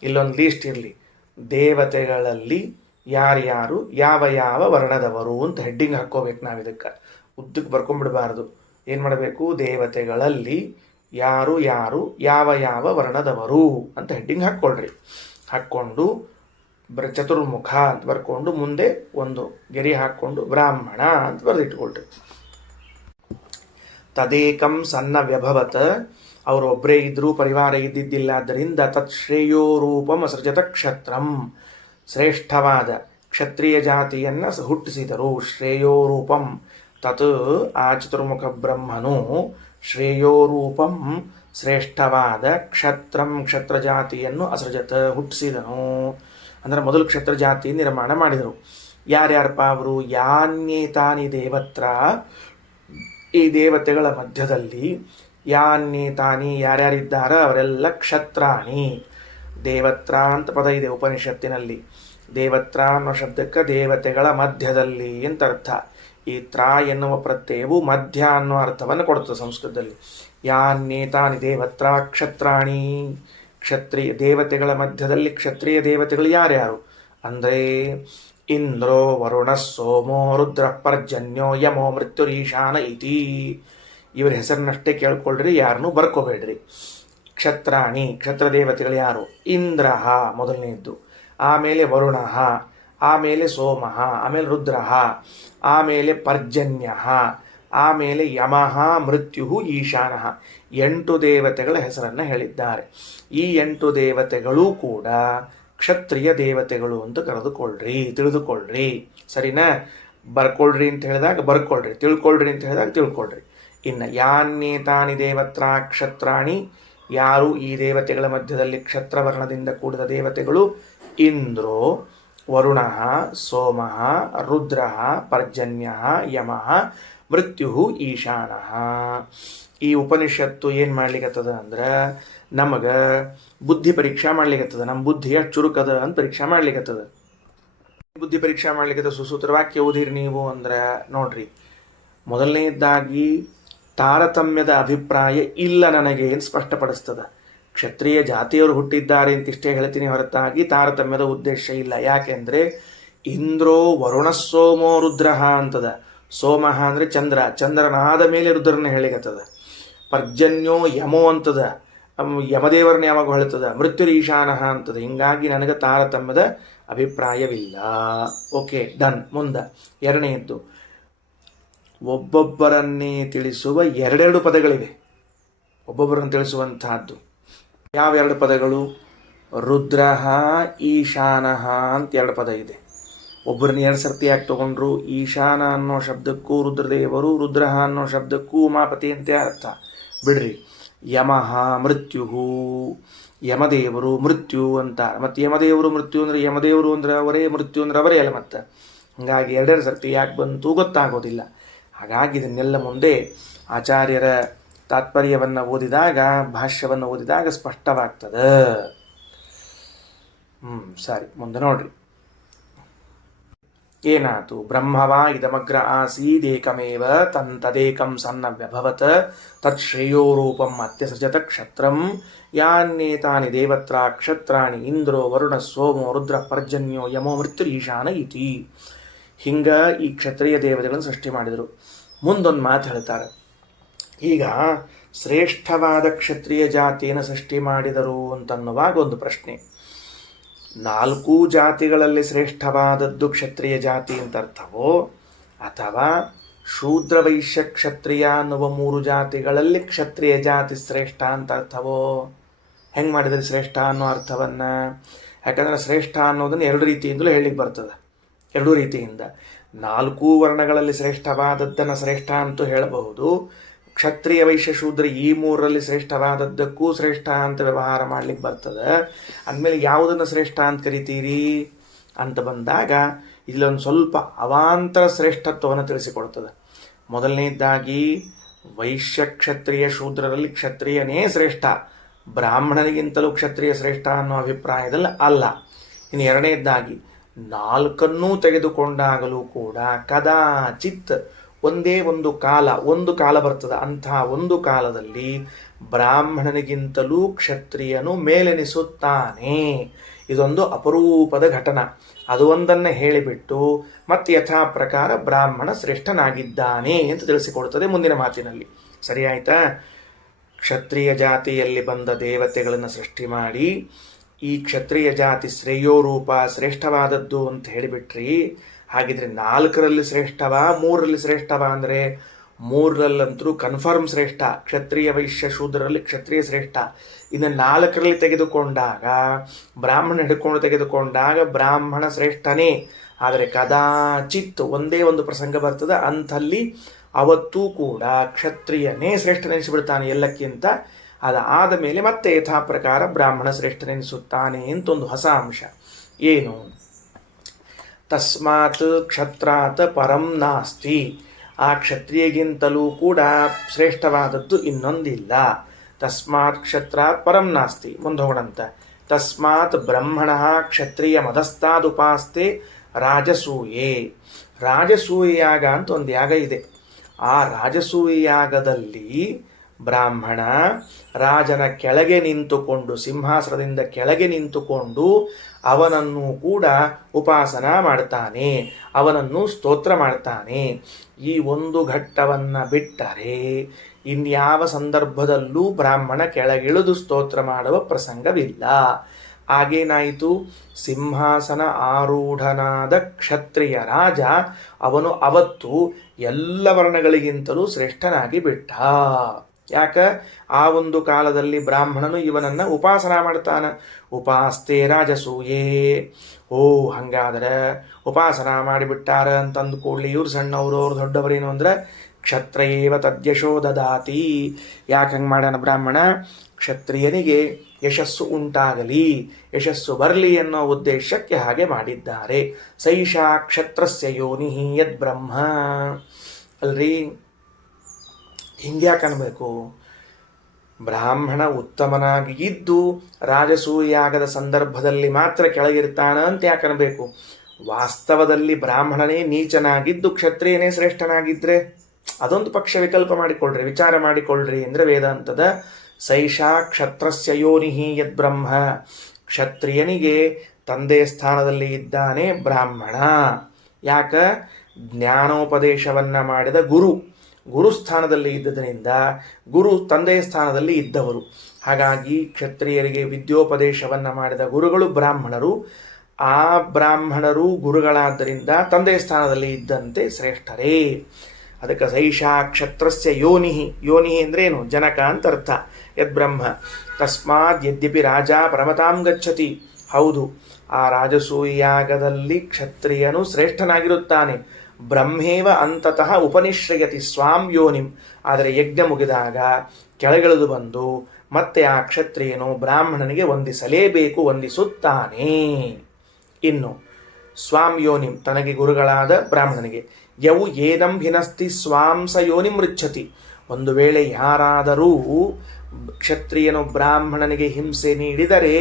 ಇಲ್ಲೊಂದು ಲೀಸ್ಟ್ ಇರಲಿ. ದೇವತೆಗಳಲ್ಲಿ ಯಾರ್ಯಾರು ಯಾವ ಯಾವ ವರ್ಣದವರು ಅಂತ ಹೆಡ್ಡಿಂಗ್ ಹಾಕ್ಕೋಬೇಕು. ನಾವು ಇದಕ್ಕೆ ಉದ್ದಕ್ಕೆ ಬರ್ಕೊಂಡ್ಬಿಡಬಾರ್ದು. ಏನು ಮಾಡಬೇಕು? ದೇವತೆಗಳಲ್ಲಿ ಯಾರು ಯಾರು ಯಾವ ಯಾವ ವರ್ಣದವರು ಅಂತ ಹೆಡ್ಡಿಂಗ್ ಹಾಕ್ಕೊಳ್ರಿ. ಹಾಕ್ಕೊಂಡು ಚತುರ್ಮುಖ ಅಂತ ಬರ್ಕೊಂಡು ಮುಂದೆ ಒಂದು ಗೆರೆ ಹಾಕ್ಕೊಂಡು ಬ್ರಾಹ್ಮಣ ಅಂತ ಬರೆದಿಟ್ಕೊಳ್ರಿ. ತದೇಕಂ ಸನ್ನ ವ್ಯಭವತ, ಅವರು ಒಬ್ಬರೇ ಇದ್ರೂ ಪರಿವಾರ ಇದ್ದಿದ್ದಿಲ್ಲ. ಆದ್ದರಿಂದ ತತ್ ಶ್ರೇಯೋ ರೂಪಂ ಅಸೃಜತ ಕ್ಷತ್ರಂ, ಶ್ರೇಷ್ಠವಾದ ಕ್ಷತ್ರಿಯ ಜಾತಿಯನ್ನು ಹುಟ್ಟಿಸಿದರು. ಶ್ರೇಯೋ ರೂಪಂ ತತ್, ಆ ಚತುರ್ಮುಖ ಬ್ರಹ್ಮನು ಶ್ರೇಯೋ ರೂಪಂ ಶ್ರೇಷ್ಠವಾದ ಕ್ಷತ್ರಂ ಕ್ಷತ್ರ ಜಾತಿಯನ್ನು ಅಸೃಜತ ಹುಟ್ಟಿಸಿದನು. ಅಂದರೆ ಮೊದಲು ಕ್ಷತ್ರ ಜಾತಿ ನಿರ್ಮಾಣ ಮಾಡಿದರು. ಯಾರ್ಯಾರಪ್ಪ ಅವರು? ಯಾನ್ಯೇತಾನಿ ದೇವತ್ರ, ಈ ದೇವತೆಗಳ ಮಧ್ಯದಲ್ಲಿ ಯಾನ್ಯೇತಾನಿ ಯಾರ್ಯಾರಿದ್ದಾರ ಅವರೆಲ್ಲ ಕ್ಷತ್ರಾಣಿ. ದೇವತ್ರ ಅಂತ ಪದ ಇದೆ ಉಪನಿಷತ್ತಿನಲ್ಲಿ. ದೇವತ್ರ ಅನ್ನೋ ಶಬ್ದಕ್ಕೆ ದೇವತೆಗಳ ಮಧ್ಯದಲ್ಲಿ ಅಂತ ಅರ್ಥ. ಈ ತ್ರ ಎನ್ನುವ ಪ್ರತ್ಯಯವು ಮಧ್ಯ ಅನ್ನೋ ಅರ್ಥವನ್ನು ಕೊಡುತ್ತದೆ ಸಂಸ್ಕೃತದಲ್ಲಿ. ಯಾನ್ಯೇತಾನಿ ದೇವತ್ರ ಕ್ಷತ್ರಾಣಿ, ಕ್ಷತ್ರಿಯ ದೇವತೆಗಳ ಮಧ್ಯದಲ್ಲಿ ಕ್ಷತ್ರಿಯ ದೇವತೆಗಳು ಯಾರ್ಯಾರು ಅಂದರೆ ಇಂದ್ರೋ ವರುಣ ಸೋಮೋ ರುದ್ರ ಪರ್ಜನ್ಯೋ ಯಮೋ ಮೃತ್ಯುರೀಶಾನ ಇತಿ. ಇವರ ಹೆಸರನ್ನಷ್ಟೇ ಕೇಳ್ಕೊಳ್ರಿ, ಯಾರನ್ನೂ ಬರ್ಕೋಬೇಡ್ರಿ. ಕ್ಷತ್ರಾಣಿ, ಕ್ಷತ್ರ ದೇವತೆಗಳು ಯಾರು? ಇಂದ್ರ ಮೊದಲನೇದ್ದು, ಆಮೇಲೆ ವರುಣ, ಆಮೇಲೆ ಸೋಮ, ಆಮೇಲೆ ರುದ್ರ, ಆಮೇಲೆ ಪರ್ಜನ್ಯ, ಆಮೇಲೆ ಯಮಃ ಮೃತ್ಯು ಈಶಾನ. 8 ದೇವತೆಗಳ ಹೆಸರನ್ನು ಹೇಳಿದ್ದಾರೆ. ಈ 8 ದೇವತೆಗಳೂ ಕೂಡ ಕ್ಷತ್ರಿಯ ದೇವತೆಗಳು ಅಂತ ತಿಳಿದುಕೊಳ್ಳ್ರಿ. ಸರಿನಾ? ಬರ್ಕೊಳ್ರಿ ಅಂತ ಹೇಳಿದಾಗ ಬರ್ಕೊಳ್ರಿ, ತಿಳ್ಕೊಳ್ರಿ ಅಂತ ಹೇಳಿದಾಗ ತಿಳ್ಕೊಳ್ರಿ. ಇನ್ನು ಯಾನ್ಯೇತಾನಿ ದೇವತ್ರ ಕ್ಷತ್ರಾಣಿ, ಯಾರು ಈ ದೇವತೆಗಳ ಮಧ್ಯದಲ್ಲಿ ಕ್ಷತ್ರವರ್ಣದಿಂದ ಕೂಡಿದ ದೇವತೆಗಳು? ಇಂದ್ರೋ ವರುಣ ಸೋಮ ರುದ್ರ ಪರ್ಜನ್ಯ ಯಮಃ ಮೃತ್ಯು ಈಶಾನ. ಈ ಉಪನಿಷತ್ತು ಏನು ಮಾಡ್ಲಿಕ್ಕತ್ತದ ಅಂದ್ರೆ ನಮಗೆ ಬುದ್ಧಿ ಪರೀಕ್ಷಾ ಮಾಡ್ಲಿಕ್ಕತ್ತದ. ನಮ್ಮ ಬುದ್ಧಿ ಎಷ್ಟು ಚುರುಕದ ಅಂತ ಪರೀಕ್ಷಾ ಮಾಡ್ಲಿಕ್ಕತ್ತದ. ಬುದ್ಧಿ ಪರೀಕ್ಷಾ ಮಾಡ್ಲಿಕ್ಕದ ಸುಸೂತ್ರ ವಾಕ್ಯ ಓದಿರಿ ನೀವು ಅಂದ್ರೆ ನೋಡ್ರಿ. ಮೊದಲನೇದಾಗಿ ತಾರತಮ್ಯದ ಅಭಿಪ್ರಾಯ ಇಲ್ಲ ನನಗೆ ಅಂತ ಸ್ಪಷ್ಟಪಡಿಸ್ತದೆ. ಕ್ಷತ್ರಿಯ ಜಾತಿಯವರು ಹುಟ್ಟಿದ್ದಾರೆ ಅಂತಿಷ್ಟೇ ಹೇಳ್ತೀನಿ ಹೊರತಾಗಿ ತಾರತಮ್ಯದ ಉದ್ದೇಶ ಇಲ್ಲ. ಯಾಕೆಂದರೆ ಇಂದ್ರೋ ವರುಣ ಸೋಮೋ ರುದ್ರ ಅಂತದ. ಸೋಮ ಅಂದರೆ ಚಂದ್ರ, ಚಂದ್ರನಾದ ಮೇಲೆ ರುದ್ರನ ಹೇಳಿಗತ್ತದ. ಪರ್ಜನ್ಯೋ ಯಮೋ ಅಂತದ, ಯಮದೇವರನ್ನ ಯಾವಾಗ ಹೇಳ್ತದ. ಮೃತ್ಯುರ್ ಈಶಾನಃ ಅಂತದ. ಹಿಂಗಾಗಿ ನನಗೆ ತಾರತಮ್ಯದ ಅಭಿಪ್ರಾಯವಿಲ್ಲ. Okay, done. ಮುಂದೆ ಎರಡನೆಯದ್ದು, ಒಬ್ಬೊಬ್ಬರನ್ನೇ ತಿಳಿಸುವ ಎರಡೆರಡು ಪದಗಳಿವೆ. ಒಬ್ಬೊಬ್ಬರನ್ನು ತಿಳಿಸುವಂತಹದ್ದು ಯಾವ ಎರಡು ಪದಗಳು? ರುದ್ರ, ಈಶಾನಃ ಅಂತ ಎರಡು ಪದ ಇದೆ. ಒಬ್ಬರನ್ನ ಎರಡು ಸರ್ತಿ ಯಾಕೆ ತಗೊಂಡ್ರು? ಈಶಾನ ಅನ್ನೋ ಶಬ್ದಕ್ಕೂ ರುದ್ರದೇವರು, ರುದ್ರ ಅನ್ನೋ ಶಬ್ದಕ್ಕೂ ಉಮಾಪತಿ ಅಂತ ಅರ್ಥ. ಬಿಡ್ರಿ. ಯಮಃ ಮೃತ್ಯು, ಯಮದೇವರು ಮೃತ್ಯು ಅಂತ. ಮತ್ತು ಯಮದೇವರು ಮೃತ್ಯು ಅಂದರೆ ಯಮದೇವರು ಅಂದ್ರೆ ಅವರೇ, ಮೃತ್ಯು ಅಂದ್ರೆ ಅವರೇ ಅಲ್ಲ. ಮತ್ತು ಹಾಗಾಗಿ ಎರಡೆರಡು ಸರ್ತಿ ಯಾಕೆ ಬಂತು ಗೊತ್ತಾಗೋದಿಲ್ಲ. ಹಾಗಾಗಿ ಇದನ್ನೆಲ್ಲ ಮುಂದೆ ಆಚಾರ್ಯರ ತಾತ್ಪರ್ಯವನ್ನು ಓದಿದಾಗ, ಭಾಷ್ಯವನ್ನು ಓದಿದಾಗ ಸ್ಪಷ್ಟವಾಗ್ತದೆ. ಸರಿ, ಮುಂದೆ ನೋಡ್ರಿ ಏನಾತು. ಬ್ರಹ್ಮವಾ ಇದಮಗ್ರ ಆಸೀದೇಕಮೇವ ತದೇಕಂ ಸನ್ನವ್ಯಭವತ್ ತತ್ ಶ್ರೇಯೋ ರೂಪಂ ಅತ್ಯಸೃಜತ ಕ್ಷತ್ರಂ ಯಾನ್ಯೇತಾನಿ ದೇವತ್ರ ಕ್ಷತ್ರಾಣಿ ಇಂದ್ರೋ ವರುಣ ಸೋಮೋ ರುದ್ರ ಪರ್ಜನ್ಯೋ ಯಮೋ ಮೃತ್ಯುರೀಶಾನ ಇತಿ. ಹಿಂಗ ಈ ಕ್ಷತ್ರಿಯ ದೇವತೆಗಳನ್ನು ಸೃಷ್ಟಿ ಮಾಡಿದರು. ಮುಂದೊಂದು ಮಾತು ಹೇಳ್ತಾರೆ. ಈಗ ಶ್ರೇಷ್ಠವಾದ ಕ್ಷತ್ರಿಯ ಜಾತಿಯನ್ನು ಸೃಷ್ಟಿ ಮಾಡಿದರು ಅಂತನ್ನುವಾಗ ಒಂದು ಪ್ರಶ್ನೆ. 4 ಜಾತಿಗಳಲ್ಲಿ ಶ್ರೇಷ್ಠವಾದದ್ದು ಕ್ಷತ್ರಿಯ ಜಾತಿ ಅಂತ ಅರ್ಥವೋ, ಅಥವಾ ಶೂದ್ರ ವೈಶ್ಯ ಕ್ಷತ್ರಿಯ ಅನ್ನುವ 3 ಜಾತಿಗಳಲ್ಲಿ ಕ್ಷತ್ರಿಯ ಜಾತಿ ಶ್ರೇಷ್ಠ ಅಂತ ಅರ್ಥವೋ? ಹೆಂಗೆ ಮಾಡಿದರೆ ಶ್ರೇಷ್ಠ ಅನ್ನೋ ಅರ್ಥವನ್ನು? ಯಾಕಂದರೆ ಶ್ರೇಷ್ಠ ಅನ್ನೋದನ್ನು 2 ರೀತಿಯಿಂದಲೂ ಹೇಳಿಕ್ಕೆ ಬರ್ತದೆ. 2 ರೀತಿಯಿಂದ 4 ವರ್ಣಗಳಲ್ಲಿ ಶ್ರೇಷ್ಠವಾದದ್ದನ್ನು ಶ್ರೇಷ್ಠ ಅಂತೂ ಹೇಳಬಹುದು. ಕ್ಷತ್ರಿಯ ವೈಶ್ಯ ಶೂದ್ರ ಈ 3ರಲ್ಲಿ ಶ್ರೇಷ್ಠವಾದದ್ದಕ್ಕೂ ಶ್ರೇಷ್ಠ ಅಂತ ವ್ಯವಹಾರ ಮಾಡ್ಲಿಕ್ಕೆ ಬರ್ತದೆ. ಅಂದಮೇಲೆ ಯಾವುದನ್ನು ಶ್ರೇಷ್ಠ ಅಂತ ಕರಿತೀರಿ ಅಂತ ಬಂದಾಗ ಇಲ್ಲೊಂದು ಸ್ವಲ್ಪ ಅವಾಂತರ ಶ್ರೇಷ್ಠತ್ವವನ್ನು ತಿಳಿಸಿಕೊಡ್ತದೆ. ಮೊದಲನೇದಾಗಿ ವೈಶ್ಯ ಕ್ಷತ್ರಿಯ ಶೂದ್ರರಲ್ಲಿ ಕ್ಷತ್ರಿಯನೇ ಶ್ರೇಷ್ಠ, ಬ್ರಾಹ್ಮಣನಿಗಿಂತಲೂ ಕ್ಷತ್ರಿಯ ಶ್ರೇಷ್ಠ ಅನ್ನೋ ಅಭಿಪ್ರಾಯದಲ್ಲಿ ಅಲ್ಲ. ಇನ್ನು ಎರಡನೇದಾಗಿ 4 ತೆಗೆದುಕೊಂಡಾಗಲೂ ಕೂಡ ಕದಾಚಿತ್ ಒಂದೇ ಒಂದು ಕಾಲ ಬರ್ತದೆ. ಅಂತಹ ಒಂದು ಕಾಲದಲ್ಲಿ ಬ್ರಾಹ್ಮಣನಿಗಿಂತಲೂ ಕ್ಷತ್ರಿಯನು ಮೇಲೆನಿಸುತ್ತಾನೆ. ಇದೊಂದು ಅಪರೂಪದ ಘಟನಾ. ಅದು ಒಂದನ್ನು ಹೇಳಿಬಿಟ್ಟು ಮತ್ತೆ ಯಥಾ ಪ್ರಕಾರ ಬ್ರಾಹ್ಮಣ ಶ್ರೇಷ್ಠನಾಗಿದ್ದಾನೆ ಅಂತ ತಿಳಿಸಿಕೊಡುತ್ತದೆ ಮುಂದಿನ ಮಾತಿನಲ್ಲಿ. ಸರಿ ಆಯ್ತಾ? ಕ್ಷತ್ರಿಯ ಜಾತಿಯಲ್ಲಿ ಬಂದ ದೇವತೆಗಳನ್ನು ಸೃಷ್ಟಿ ಮಾಡಿ ಈ ಕ್ಷತ್ರಿಯ ಜಾತಿ ಶ್ರೇಯೋರೂಪ ಶ್ರೇಷ್ಠವಾದದ್ದು ಅಂತ ಹೇಳಿಬಿಟ್ರಿ. ಹಾಗಿದ್ರೆ 4ರಲ್ಲಿ ಶ್ರೇಷ್ಠವಾ 3ರಲ್ಲಿ ಶ್ರೇಷ್ಠವಾ ಅಂದರೆ 3ರಲ್ಲಂತರೂ ಕನ್ಫರ್ಮ್ ಶ್ರೇಷ್ಠ. ಕ್ಷತ್ರಿಯ ವೈಶ್ಯ ಶೂದ್ರರಲ್ಲಿ ಕ್ಷತ್ರಿಯ ಶ್ರೇಷ್ಠ. ಇನ್ನು 4ರಲ್ಲಿ ತೆಗೆದುಕೊಂಡಾಗ ಬ್ರಾಹ್ಮಣ ಹಿಡ್ಕೊಂಡು ತೆಗೆದುಕೊಂಡಾಗ ಬ್ರಾಹ್ಮಣ ಶ್ರೇಷ್ಠನೇ. ಆದರೆ ಕದಾಚಿತ್ ಒಂದೇ ಒಂದು ಪ್ರಸಂಗ ಬರ್ತದೆ, ಅಂಥಲ್ಲಿ ಅವತ್ತೂ ಕೂಡ ಕ್ಷತ್ರಿಯನೇ ಶ್ರೇಷ್ಠನೆನಿಸಿಬಿಡ್ತಾನೆ ಎಲ್ಲಕ್ಕಿಂತ. ಅದಾದ ಮೇಲೆ ಮತ್ತೆ ಯಥಾ ಪ್ರಕಾರ ಬ್ರಾಹ್ಮಣ ಶ್ರೇಷ್ಠನೆನಿಸುತ್ತಾನೆ ಅಂತ ಒಂದು ಹೊಸ ಅಂಶ. ಏನು? ತಸ್ಮಾತ್ ಕ್ಷತ್ರಾತ್ ಪರಂ ನಾಸ್ತಿ. ಆ ಕ್ಷತ್ರಿಯಗಿಂತಲೂ ಕೂಡ ಶ್ರೇಷ್ಠವಾದದ್ದು ಇನ್ನೊಂದಿಲ್ಲ. ತಸ್ಮಾತ್ ಕ್ಷತ್ರಾತ್ ಪರಂ ನಾಸ್ತಿ. ಮುಂದೆ ಹೋಗೋಣಂತ. ತಸ್ಮಾತ್ ಬ್ರಹ್ಮಣ ಕ್ಷತ್ರಿಯ ಮದಸ್ತಾದುಪಾಸ್ತೆ ರಾಜಸೂಯೇ. ರಾಜಸೂಯ ಯಾಗ ಅಂತ ಒಂದು ಯಾಗ ಇದೆ. ಆ ರಾಜಸೂಯ ಯಾಗದಲ್ಲಿ ಬ್ರಾಹ್ಮಣ ರಾಜನ ಕೆಳಗೆ ನಿಂತುಕೊಂಡು, ಸಿಂಹಾಸನದಿಂದ ಕೆಳಗೆ ನಿಂತುಕೊಂಡು ಅವನನ್ನು ಕೂಡ ಉಪಾಸನ ಮಾಡ್ತಾನೆ, ಅವನನ್ನು ಸ್ತೋತ್ರ ಮಾಡ್ತಾನೆ. ಈ ಒಂದು ಘಟ್ಟವನ್ನು ಬಿಟ್ಟರೆ ಇನ್ಯಾವ ಸಂದರ್ಭದಲ್ಲೂ ಬ್ರಾಹ್ಮಣ ಕೆಳಗಿಳಿದು ಸ್ತೋತ್ರ ಮಾಡುವ ಪ್ರಸಂಗವಿಲ್ಲ. ಆಗೇನಾಯಿತು? ಸಿಂಹಾಸನ ಆರೂಢನಾದ ಕ್ಷತ್ರಿಯ ರಾಜ ಅವನು ಅವತ್ತು ಎಲ್ಲ ವರ್ಣಗಳಿಗಿಂತಲೂ ಶ್ರೇಷ್ಠನಾಗಿ ಬಿಟ್ಟ. ಯಾಕ? ಆ ಒಂದು ಕಾಲದಲ್ಲಿ ಬ್ರಾಹ್ಮಣನು ಇವನನ್ನು ಉಪಾಸನ ಮಾಡ್ತಾನೆ. ಉಪಾಸ್ತೆ ರಾಜಸೂಯೇ. ಹಂಗಾದ್ರೆ ಉಪಾಸನ ಮಾಡಿಬಿಟ್ಟಾರ ಅಂತಂದು ಕೂಡಲಿ ಇವ್ರು ಸಣ್ಣವರು ಅವ್ರು ದೊಡ್ಡವರೇನು ಅಂದ್ರೆ ಕ್ಷತ್ರಿಯೇವ ತದ್ಯಶೋ ದದಾತಿ. ಯಾಕೆ ಹಂಗೆ ಮಾಡ್ಯಾನ ಬ್ರಾಹ್ಮಣ? ಕ್ಷತ್ರಿಯನಿಗೆ ಯಶಸ್ಸು ಉಂಟಾಗಲಿ, ಯಶಸ್ಸು ಬರಲಿ ಅನ್ನೋ ಉದ್ದೇಶಕ್ಕೆ ಹಾಗೆ ಮಾಡಿದ್ದಾರೆ. ಸೈಷಾ ಕ್ಷತ್ರಸ್ಯ ಯೋನಿಹಿ ಯದ್ ಬ್ರಹ್ಮ. ಅಲ್ರಿ, ಹಿಂಗ್ಯಾಕೆ ಅನ್ಬೇಕು? ಬ್ರಾಹ್ಮಣ ಉತ್ತಮನಾಗಿ ಇದ್ದು ರಾಜಸೂಯಾಗದ ಸಂದರ್ಭದಲ್ಲಿ ಮಾತ್ರ ಕೆಳಗಿರ್ತಾನ ಅಂತ ಯಾಕೆ ಅನ್ಬೇಕು? ವಾಸ್ತವದಲ್ಲಿ ಬ್ರಾಹ್ಮಣನೇ ನೀಚನಾಗಿದ್ದು ಕ್ಷತ್ರಿಯನೇ ಶ್ರೇಷ್ಠನಾಗಿದ್ರೆ ಅದೊಂದು ಪಕ್ಷ ವಿಕಲ್ಪ ಮಾಡಿಕೊಳ್ಳ್ರಿ, ವಿಚಾರ ಮಾಡಿಕೊಳ್ಳ್ರಿ ಅಂದರೆ ವೇದಾಂತದ ಸೈಷಾ ಕ್ಷತ್ರಸ್ಯ ಯೋನಿಹಿ ಯದ್ ಬ್ರಹ್ಮ. ಕ್ಷತ್ರಿಯನಿಗೆ ತಂದೆಯ ಸ್ಥಾನದಲ್ಲಿ ಇದ್ದಾನೆ ಬ್ರಾಹ್ಮಣ. ಯಾಕ? ಜ್ಞಾನೋಪದೇಶವನ್ನ ಮಾಡಿದ ಗುರು ಸ್ಥಾನದಲ್ಲಿ ಇದ್ದದರಿಂದ ಗುರು ತಂದೆಯ ಸ್ಥಾನದಲ್ಲಿ ಇದ್ದವರು. ಹಾಗಾಗಿ ಕ್ಷತ್ರಿಯರಿಗೆ ವಿದ್ಯೋಪದೇಶವನ್ನ ಮಾಡಿದ ಗುರುಗಳು ಬ್ರಾಹ್ಮಣರು. ಆ ಬ್ರಾಹ್ಮಣರು ಗುರುಗಳಾದ್ದರಿಂದ ತಂದೆಯ ಸ್ಥಾನದಲ್ಲಿ ಇದ್ದಂತೆ ಶ್ರೇಷ್ಠರೇ. ಅದಕ್ಕೆ ಸೈಷಾ ಕ್ಷತ್ರಸ್ಯ ಯೋನಿಹಿ. ಯೋನಿಹಿ ಅಂದ್ರೇನು? ಜನಕ ಅಂತ ಅರ್ಥ. ಯದ್ ಬ್ರಹ್ಮ ತಸ್ಮಾತ್ ಯದ್ಯಪಿ ರಾಜ ಪರಮತಾಂ ಗಚ್ಚತಿ. ಹೌದು, ಆ ರಾಜಸೂಯಾಗದಲ್ಲಿ ಕ್ಷತ್ರಿಯನು ಶ್ರೇಷ್ಠನಾಗಿರುತ್ತಾನೆ. ಬ್ರಹ್ಮೇವ ಅಂತತಃ ಉಪನಿಶ್ರಯತಿ ಸ್ವಾಂ ಯೋನಿಂ. ಆದರೆ ಯಜ್ಞ ಮುಗಿದಾಗ ಕೆಳಗಿಳಿದು ಬಂದು ಮತ್ತೆ ಆ ಕ್ಷತ್ರಿಯನು ಬ್ರಾಹ್ಮಣನಿಗೆ ವಂದಿಸಲೇಬೇಕು, ವಂದಿಸುತ್ತಾನೆ. ಇನ್ನು ಸ್ವಾಂ ಯೋನಿಂ, ತನಗೆ ಗುರುಗಳಾದ ಬ್ರಾಹ್ಮಣನಿಗೆ. ಯವು ಏದಂ ಹಿನಸ್ತಿ ಸ್ವಾಂಸ ಯೋನಿಂ ರುಚ್ಛತಿ. ಒಂದು ವೇಳೆ ಯಾರಾದರೂ ಕ್ಷತ್ರಿಯನು ಬ್ರಾಹ್ಮಣನಿಗೆ ಹಿಂಸೆ ನೀಡಿದರೆ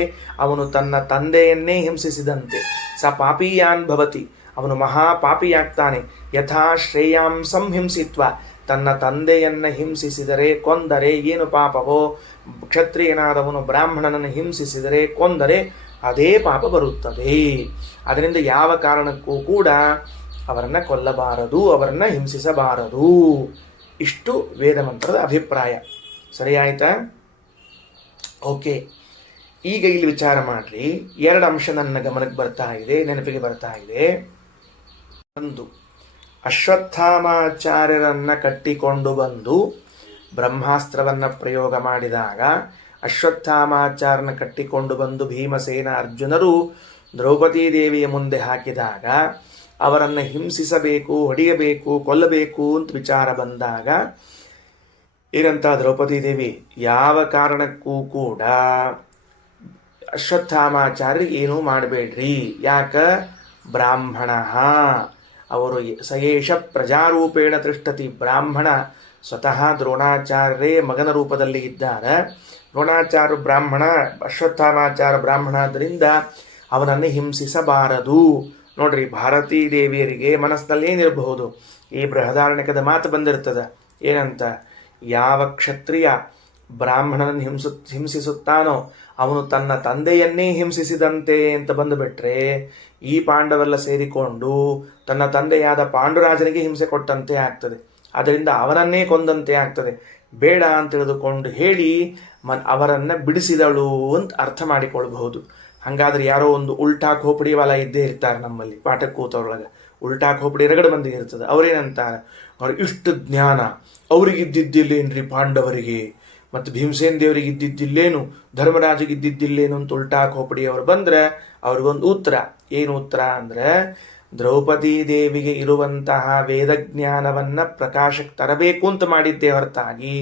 ಅವನು ತನ್ನ ತಂದೆಯನ್ನೇ ಹಿಂಸಿಸಿದಂತೆ. ಸ ಪಾಪೀಯಾನ್ ಭವತಿ, ಅವನು ಮಹಾಪಾಪಿಯಾಗ್ತಾನೆ. ಯಥಾ ಶ್ರೇಯಾಂಸಂ ಹಿಂಸಿತ್ವ, ತನ್ನ ತಂದೆಯನ್ನು ಹಿಂಸಿಸಿದರೆ ಕೊಂದರೆ ಏನು ಪಾಪವೋ, ಕ್ಷತ್ರಿಯನಾದವನು ಬ್ರಾಹ್ಮಣನನ್ನು ಹಿಂಸಿಸಿದರೆ ಕೊಂದರೆ ಅದೇ ಪಾಪ ಬರುತ್ತದೆ. ಅದರಿಂದ ಯಾವ ಕಾರಣಕ್ಕೂ ಕೂಡ ಅವರನ್ನು ಕೊಲ್ಲಬಾರದು, ಅವರನ್ನು ಹಿಂಸಿಸಬಾರದು. ಇಷ್ಟು ವೇದಮಂತ್ರದ ಅಭಿಪ್ರಾಯ. ಸರಿಯಾಯ್ತಾ? ಓಕೆ, ಈಗ ಇಲ್ಲಿ ವಿಚಾರ ಮಾಡ್ರಿ. ಎರಡು ಅಂಶ ನನ್ನ ಗಮನಕ್ಕೆ ಬರ್ತಾ ಇದೆ, ನೆನಪಿಗೆ ಬರ್ತಾ ಇದೆ. ಒಂದು, ಅಶ್ವತ್ಥಾಮಾಚಾರ್ಯರನ್ನ ಕಟ್ಟಿಕೊಂಡು ಬಂದು ಬ್ರಹ್ಮಾಸ್ತ್ರವನ್ನು ಪ್ರಯೋಗ ಮಾಡಿದಾಗ ಅಶ್ವತ್ಥಾಮಾಚಾರ್ಯನ ಕಟ್ಟಿಕೊಂಡು ಬಂದು ಭೀಮಸೇನ ಅರ್ಜುನರು ದ್ರೌಪದಿ ದೇವಿಯ ಮುಂದೆ ಹಾಕಿದಾಗ ಅವರನ್ನು ಹಿಂಸಿಸಬೇಕು, ಹೊಡೆಯಬೇಕು, ಕೊಲ್ಲಬೇಕು ಅಂತ ವಿಚಾರ ಬಂದಾಗ ಏನಂತ ದ್ರೌಪದಿ ದೇವಿ, ಯಾವ ಕಾರಣಕ್ಕೂ ಕೂಡ ಅಶ್ವತ್ಥಾಮಾಚಾರ್ಯರಿಗೆ ಏನೂ ಮಾಡಬೇಡ್ರಿ. ಯಾಕ? ಬ್ರಾಹ್ಮಣ ಅವರು ಸಯೇಷ ಪ್ರಜಾರೂಪೇಣ ತಿಷ್ಠತಿ. ಬ್ರಾಹ್ಮಣ ಸ್ವತಃ ದ್ರೋಣಾಚಾರ್ಯರೇ ಮಗನ ರೂಪದಲ್ಲಿ ಇದ್ದಾರೆ. ದ್ರೋಣಾಚಾರ್ಯ ಬ್ರಾಹ್ಮಣ, ಅಶ್ವತ್ಥಾಮಾಚಾರ್ಯ ಬ್ರಾಹ್ಮಣ ಆದ್ದರಿಂದ ಅವನನ್ನು ಹಿಂಸಿಸಬಾರದು. ನೋಡ್ರಿ, ಭಾರತೀ ದೇವಿಯರಿಗೆ ಮನಸ್ಸಿನಲ್ಲಿ ಏನಿರಬಹುದು? ಈ ಬೃಹದಾರಣ್ಯಕದ ಮಾತು ಬಂದಿರ್ತದೆ. ಏನಂತ? ಯಾವ ಕ್ಷತ್ರಿಯ ಬ್ರಾಹ್ಮಣನನ್ನು ಹಿಂಸಿಸುತ್ತಾನೋ ಅವನು ತನ್ನ ತಂದೆಯನ್ನೇ ಹಿಂಸಿಸಿದಂತೆ ಅಂತ ಬಂದುಬಿಟ್ರೆ ಈ ಪಾಂಡವೆಲ್ಲ ಸೇರಿಕೊಂಡು ತನ್ನ ತಂದೆಯಾದ ಪಾಂಡುರಾಜನಿಗೆ ಹಿಂಸೆ ಕೊಟ್ಟಂತೆ ಆಗ್ತದೆ. ಅದರಿಂದ ಅವನನ್ನೇ ಕೊಂದಂತೆ ಆಗ್ತದೆ. ಬೇಡ ಅಂತ ತಿಳಿದುಕೊಂಡು ಹೇಳಿ ಅವರನ್ನು ಬಿಡಿಸಿದಳು ಅಂತ ಅರ್ಥ ಮಾಡಿಕೊಳ್ಬಹುದು. ಹಾಗಾದ್ರೆ ಯಾರೋ ಒಂದು ಉಲ್ಟಾ ಖೋಪಡಿ ವಾಲ ಇದ್ದೇ ಇರ್ತಾರೆ ನಮ್ಮಲ್ಲಿ ಪಾಠಕ್ಕೆ ಕೂತವ್ರೊಳಗೆ. ಉಲ್ಟಾ ಖೋಪಡಿ ರಗಡ ಮಂದಿ ಇರ್ತದೆ. ಅವರೇನಂತಾರೆ, ಅವ್ರಿಗೆ ಇಷ್ಟು ಜ್ಞಾನ ಅವ್ರಿಗಿದ್ದಿದ್ದಿಲ್ಲೇನ್ರಿ ಪಾಂಡವರಿಗೆ, ಮತ್ತು ಭೀಮಸೇನ್ ದೇವರಿಗೆ ಇದ್ದಿದ್ದಿಲ್ಲೇನು, ಧರ್ಮರಾಜಿಗೆ ಇದ್ದಿದ್ದಿಲ್ಲೇನು ಅಂತ ಉಲ್ಟಾ ಖೋಪಡಿ ಅವರು ಬಂದರೆ ಅವ್ರಿಗೊಂದು ಉತ್ತರ. ಏನು ಉತ್ತರ ಅಂದರೆ, ದ್ರೌಪದಿ ದೇವಿಗೆ ಇರುವಂತಹ ವೇದಜ್ಞಾನವನ್ನು ಪ್ರಕಾಶಕ್ಕೆ ತರಬೇಕು ಅಂತ ಮಾಡಿದ್ದೇ ಹೊರತಾಗಿ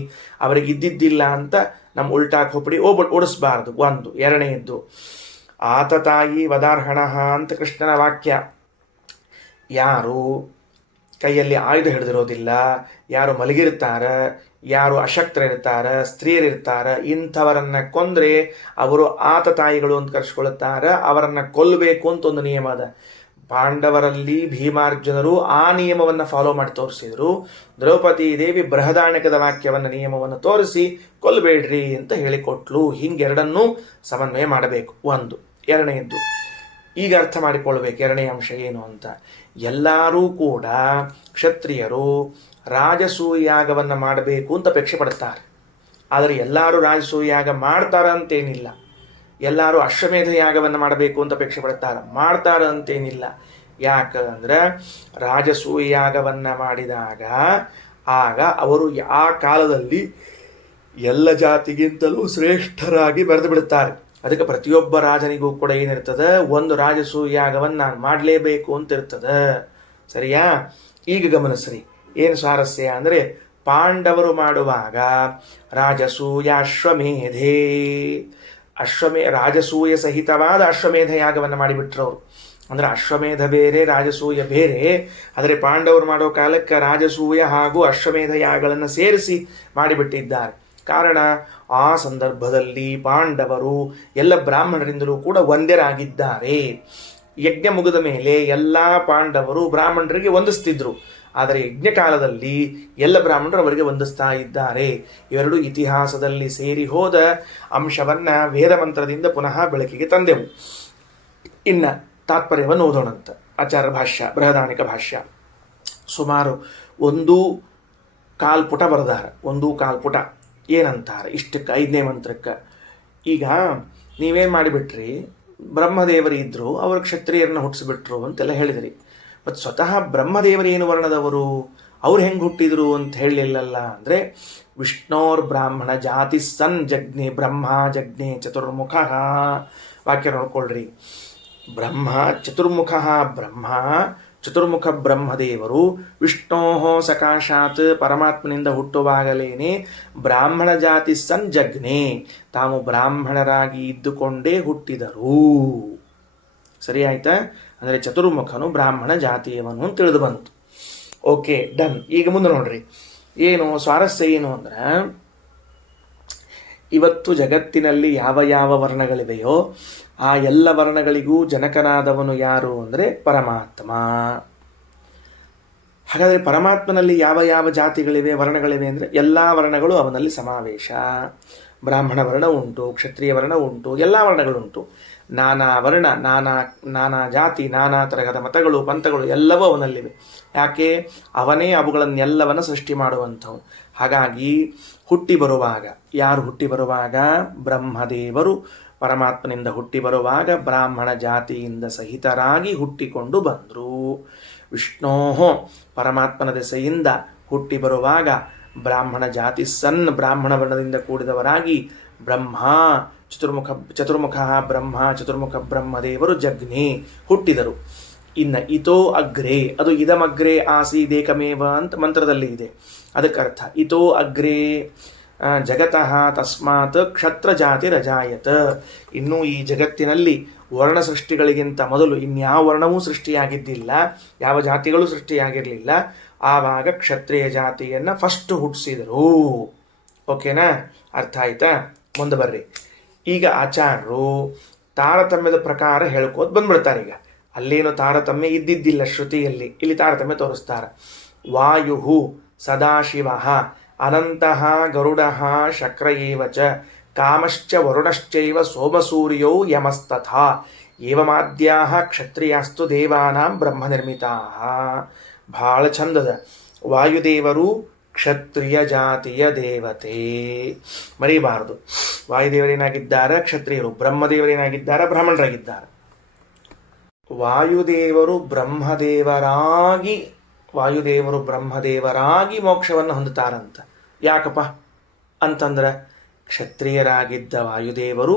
ಅವರಿಗೆ ಇದ್ದಿದ್ದಿಲ್ಲ ಅಂತ ನಮ್ಮ ಉಲ್ಟಾ ಖೋಪಡಿ ಓಡಿಸ್ಬಾರ್ದು. ಒಂದು. ಎರಡನೆಯದ್ದು, ಆತ ತಾಯಿ ವದಾರ್ಹಣ ಅಂತ ಕೃಷ್ಣನ ವಾಕ್ಯ. ಯಾರು ಕೈಯಲ್ಲಿ ಆಯುಧ ಹಿಡಿದಿರೋದಿಲ್ಲ, ಯಾರು ಮಲಗಿರ್ತಾರೆ, ಯಾರು ಅಶಕ್ತರಿರ್ತಾರೆ, ಸ್ತ್ರೀಯರಿರ್ತಾರೆ, ಇಂಥವರನ್ನ ಕೊಂದರೆ ಅವರು ಆತ ತಾಯಿಗಳು ಅಂತ ಕರೆಸ್ಕೊಳ್ತಾರೆ. ಅವರನ್ನು ಕೊಲ್ಲಬೇಕು ಅಂತ ಒಂದು ನಿಯಮ ಅದ. ಪಾಂಡವರಲ್ಲಿ ಭೀಮಾರ್ಜುನರು ಆ ನಿಯಮವನ್ನು ಫಾಲೋ ಮಾಡಿ ತೋರಿಸಿದ್ರು. ದ್ರೌಪದಿ ದೇವಿ ಬೃಹದಾರಣ್ಯಕದ ವಾಕ್ಯವನ್ನು ನಿಯಮವನ್ನು ತೋರಿಸಿ ಕೊಲ್ಲಬೇಡ್ರಿ ಅಂತ ಹೇಳಿಕೊಟ್ಲು. ಹಿಂಗೆರಡನ್ನೂ ಸಮನ್ವಯ ಮಾಡಬೇಕು. ಒಂದು. ಎರಡನೆಯದ್ದು, ಈಗ ಅರ್ಥ ಮಾಡಿಕೊಳ್ಬೇಕು ಎರಡನೇ ಅಂಶ ಏನು ಅಂತ. ಎಲ್ಲರೂ ಕೂಡ ಕ್ಷತ್ರಿಯರು ರಾಜಸೂಯಾಗವನ್ನು ಮಾಡಬೇಕು ಅಂತ ಅಪೇಕ್ಷೆ ಪಡ್ತಾರೆ. ಆದರೆ ಎಲ್ಲರೂ ರಾಜಸೂಯಾಗ ಮಾಡ್ತಾರಂತೇನಿಲ್ಲ. ಎಲ್ಲರೂ ಅಶ್ವಮೇಧ ಯಾಗವನ್ನು ಮಾಡಬೇಕು ಅಂತ ಅಪೇಕ್ಷೆ ಮಾಡ್ತಾರೆ ಅಂತೇನಿಲ್ಲ. ಯಾಕಂದ್ರೆ ರಾಜಸೂಯಾಗವನ್ನು ಮಾಡಿದಾಗ ಆಗ ಅವರು ಆ ಕಾಲದಲ್ಲಿ ಎಲ್ಲ ಜಾತಿಗಿಂತಲೂ ಶ್ರೇಷ್ಠರಾಗಿ ಬೆಳೆದು ಬಿಡುತ್ತಾರೆ. ಅದಕ್ಕೆ ಪ್ರತಿಯೊಬ್ಬ ರಾಜನಿಗೂ ಕೂಡ ಏನಿರ್ತದೆ, ಒಂದು ರಾಜಸೂಯಾಗವನ್ನು ನಾನು ಮಾಡಲೇಬೇಕು ಅಂತ ಇರ್ತದೆ. ಸರಿಯಾ? ಈಗ ಗಮನಿಸ್ರಿ, ಏನು ಸ್ವಾರಸ್ಯ ಅಂದರೆ, ಪಾಂಡವರು ಮಾಡುವಾಗ ರಾಜಸೂಯಾಶ್ವಮೇಧೇ ರಾಜಸೂಯ ಸಹಿತವಾದ ಅಶ್ವಮೇಧ ಯಾಗವನ್ನು ಮಾಡಿಬಿಟ್ರು ಅವರು. ಅಂದರೆ ಅಶ್ವಮೇಧ ಬೇರೆ, ರಾಜಸೂಯ ಬೇರೆ. ಆದರೆ ಪಾಂಡವರು ಮಾಡೋ ಕಾಲಕ್ಕೆ ರಾಜಸೂಯ ಹಾಗೂ ಅಶ್ವಮೇಧ ಯಾಗಗಳನ್ನು ಸೇರಿಸಿ ಮಾಡಿಬಿಟ್ಟಿದ್ದಾರೆ. ಕಾರಣ, ಆ ಸಂದರ್ಭದಲ್ಲಿ ಪಾಂಡವರು ಎಲ್ಲ ಬ್ರಾಹ್ಮಣರಿಂದಲೂ ಕೂಡ ಒಂದೇರಾಗಿದ್ದಾರೆ. ಯಜ್ಞ ಮುಗಿದ ಮೇಲೆ ಎಲ್ಲ ಪಾಂಡವರು ಬ್ರಾಹ್ಮಣರಿಗೆ ವಂದಿಸ್ತಿದ್ರು. ಆದರೆ ಯಜ್ಞಕಾಲದಲ್ಲಿ ಎಲ್ಲ ಬ್ರಾಹ್ಮಣರು ಅವರಿಗೆ ವಂದಿಸ್ತಾ ಇದ್ದಾರೆ. ಇವೆರಡು ಇತಿಹಾಸದಲ್ಲಿ ಸೇರಿ ಹೋದ ಅಂಶವನ್ನು ವೇದ ಮಂತ್ರದಿಂದ ಪುನಃ ಬೆಳಕಿಗೆ ತಂದೆವು. ಇನ್ನು ತಾತ್ಪರ್ಯವನ್ನು ಓದೋಣಂತ. ಆಚಾರ್ಯ ಭಾಷ್ಯ, ಬೃಹದಾರಣ್ಯಕ ಭಾಷ್ಯ ಸುಮಾರು 1.25 ಪುಟ ಬರೆದಾರ. 1.25 ಪುಟ ಏನಂತಾರೆ ಇಷ್ಟಕ್ಕೆ 5ನೇ ಮಂತ್ರಕ್ಕೆ. ಈಗ ನೀವೇನು ಮಾಡಿಬಿಟ್ರಿ, ಬ್ರಹ್ಮದೇವರು ಇದ್ದರು, ಅವರು ಕ್ಷತ್ರಿಯರನ್ನು ಹುಟ್ಟಿಸಿಬಿಟ್ರು ಅಂತೆಲ್ಲ ಹೇಳಿದ್ರಿ. ಮತ್ತು ಸ್ವತಃ ಬ್ರಹ್ಮದೇವರು ಏನು ವರ್ಣದವರು, ಅವ್ರು ಹೆಂಗೆ ಹುಟ್ಟಿದ್ರು ಅಂತ ಹೇಳಲಿಲ್ಲಲ್ಲ. ಅಂದರೆ ವಿಷ್ಣೋರ್ ಬ್ರಾಹ್ಮಣ ಜಾತಿ ಸನ್ ಜಜ್ಞೆ ಬ್ರಹ್ಮ ಜಜ್ಞೆ ಚತುರ್ಮುಖ. ವಾಕ್ಯ ನೋಡ್ಕೊಳ್ರಿ. ಬ್ರಹ್ಮ ಚತುರ್ಮುಖ ಬ್ರಹ್ಮ, ಚತುರ್ಮುಖ ಬ್ರಹ್ಮದೇವರು ವಿಷ್ಣೋ ಸಕಾಶಾತ್ ಪರಮಾತ್ಮನಿಂದ ಹುಟ್ಟುವಾಗಲೇನೆ ಬ್ರಾಹ್ಮಣ ಜಾತಿ ಸಂಜಜ್ಞೆ, ತಾವು ಬ್ರಾಹ್ಮಣರಾಗಿ ಇದ್ದುಕೊಂಡೇ ಹುಟ್ಟಿದರು. ಸರಿ ಆಯ್ತಾ? ಅಂದರೆ ಚತುರ್ಮುಖನು ಬ್ರಾಹ್ಮಣ ಜಾತಿಯವನು ಅಂತ ತಿಳಿದು ಬಂತು. Okay, done. ಈಗ ಮುಂದೆ ನೋಡ್ರಿ, ಏನು ಸ್ವಾರಸ್ಯ ಏನು ಅಂದ್ರೆ, ಇವತ್ತು ಜಗತ್ತಿನಲ್ಲಿ ಯಾವ ಯಾವ ವರ್ಣಗಳಿವೆಯೋ ಆ ಎಲ್ಲ ವರ್ಣಗಳಿಗೂ ಜನಕನಾದವನು ಯಾರು ಅಂದರೆ ಪರಮಾತ್ಮ. ಹಾಗಾದರೆ ಪರಮಾತ್ಮನಲ್ಲಿ ಯಾವ ಯಾವ ಜಾತಿಗಳಿವೆ, ವರ್ಣಗಳಿವೆ ಅಂದರೆ ಎಲ್ಲ ವರ್ಣಗಳು ಅವನಲ್ಲಿ ಸಮಾವೇಶ. ಬ್ರಾಹ್ಮಣ ವರ್ಣ ಉಂಟು, ಕ್ಷತ್ರಿಯ ವರ್ಣ ಉಂಟು, ಎಲ್ಲ ವರ್ಣಗಳುಂಟು. ನಾನಾ ವರ್ಣ, ನಾನಾ ಜಾತಿ, ನಾನಾ ತರಹದ ಮತಗಳು, ಪಂಥಗಳು ಎಲ್ಲವೂ ಅವನಲ್ಲಿವೆ. ಯಾಕೆ? ಅವನೇ ಅವುಗಳನ್ನೆಲ್ಲವನ್ನು ಸೃಷ್ಟಿ ಮಾಡುವಂಥವನು. ಹಾಗಾಗಿ ಹುಟ್ಟಿ ಬರುವಾಗ, ಯಾರು ಹುಟ್ಟಿ ಬರುವಾಗ? ಬ್ರಹ್ಮದೇವರು ಪರಮಾತ್ಮನಿಂದ ಹುಟ್ಟಿ ಬರುವಾಗ ಬ್ರಾಹ್ಮಣ ಜಾತಿಯಿಂದ ಸಹಿತರಾಗಿ ಹುಟ್ಟಿಕೊಂಡು ಬಂದರು. ವಿಷ್ಣೋ ಪರಮಾತ್ಮನ ದೆಸೆಯಿಂದ ಹುಟ್ಟಿ ಬರುವಾಗ ಬ್ರಾಹ್ಮಣ ಜಾತಿ ಸನ್ ಬ್ರಾಹ್ಮಣ ವರ್ಣದಿಂದ ಕೂಡಿದವರಾಗಿ ಬ್ರಹ್ಮ ಚತುರ್ಮುಖ ಬ್ರಹ್ಮ ಚತುರ್ಮುಖ ಬ್ರಹ್ಮದೇವರು ಜಗ್ನೇ ಹುಟ್ಟಿದರು. ಇನ್ನು ಇತೋ ಅಗ್ರೇ, ಅದು ಇದಮಗ್ರೇ ಆಸೀದೇಕಮೇವ ಅಂತ ಮಂತ್ರದಲ್ಲಿ ಇದೆ. ಅದಕ್ಕರ್ಥ ಇತೋ ಅಗ್ರೇ ಜಗತಃ ತಸ್ಮಾತ್ ಕ್ಷತ್ರ ಜಾತಿ ರಜಾಯತ. ಇನ್ನೂ ಈ ಜಗತ್ತಿನಲ್ಲಿ ವರ್ಣ ಸೃಷ್ಟಿಗಳಿಗಿಂತ ಮೊದಲು ಇನ್ಯಾವ ವರ್ಣವೂ ಸೃಷ್ಟಿಯಾಗಿದ್ದಿಲ್ಲ, ಯಾವ ಜಾತಿಗಳು ಸೃಷ್ಟಿಯಾಗಿರಲಿಲ್ಲ. ಆವಾಗ ಕ್ಷತ್ರಿಯ ಜಾತಿಯನ್ನು ಫಸ್ಟ್ ಹುಟ್ಟಿಸಿದರು. ಓಕೆನಾ? ಅರ್ಥ ಆಯ್ತಾ? ಮುಂದೆ ಬರ್ರಿ. ಈಗ ಆಚಾರ್ಯರು ತಾರತಮ್ಯದ ಪ್ರಕಾರ ಹೇಳ್ಕೋತ ಬಂದ್ಬಿಡ್ತಾರೆ. ಈಗ ಅಲ್ಲೇನು ತಾರತಮ್ಯ ಇದ್ದಿದ್ದಿಲ್ಲ ಶ್ರುತಿಯಲ್ಲಿ, ಇಲ್ಲಿ ತಾರತಮ್ಯ ತೋರಿಸ್ತಾರೆ. ವಾಯು ಸದಾಶಿವ ಅನಂತಃ ಗರುಡ ಶಕ್ರ ಏವ ಚ ಕಾಮಶ್ಚ ವರುಣಶ್ಚೈವ ಸೋಮಸೂರ್ಯೋ ಯಮಸ್ತಥಾ ಏವಮಾದ್ಯಾಹ ಕ್ಷತ್ರಿಯಾಸ್ತು ದೇವಾನಾಂ ಬ್ರಹ್ಮ ನಿರ್ಮಿತಾಃ. ಭಾಳ ಚಂದದ. ವಾಯುದೇವರು ಕ್ಷತ್ರಿಯ ಜಾತಿಯ ದೇವತೆ, ಮರಿಬಾರದು. ವಾಯುದೇವರೇನಾಗಿದ್ದಾರೆ? ಕ್ಷತ್ರಿಯರು. ಬ್ರಹ್ಮದೇವರೇನಾಗಿದ್ದಾರೆ? ಬ್ರಾಹ್ಮಣರಾಗಿದ್ದಾರೆ. ವಾಯುದೇವರು ಬ್ರಹ್ಮದೇವರಾಗಿ ಮೋಕ್ಷವನ್ನು ಹೊಂದುತ್ತಾರಂತ. ಯಾಕಪ್ಪ ಅಂತಂದ್ರೆ, ಕ್ಷತ್ರಿಯರಾಗಿದ್ದ ವಾಯುದೇವರು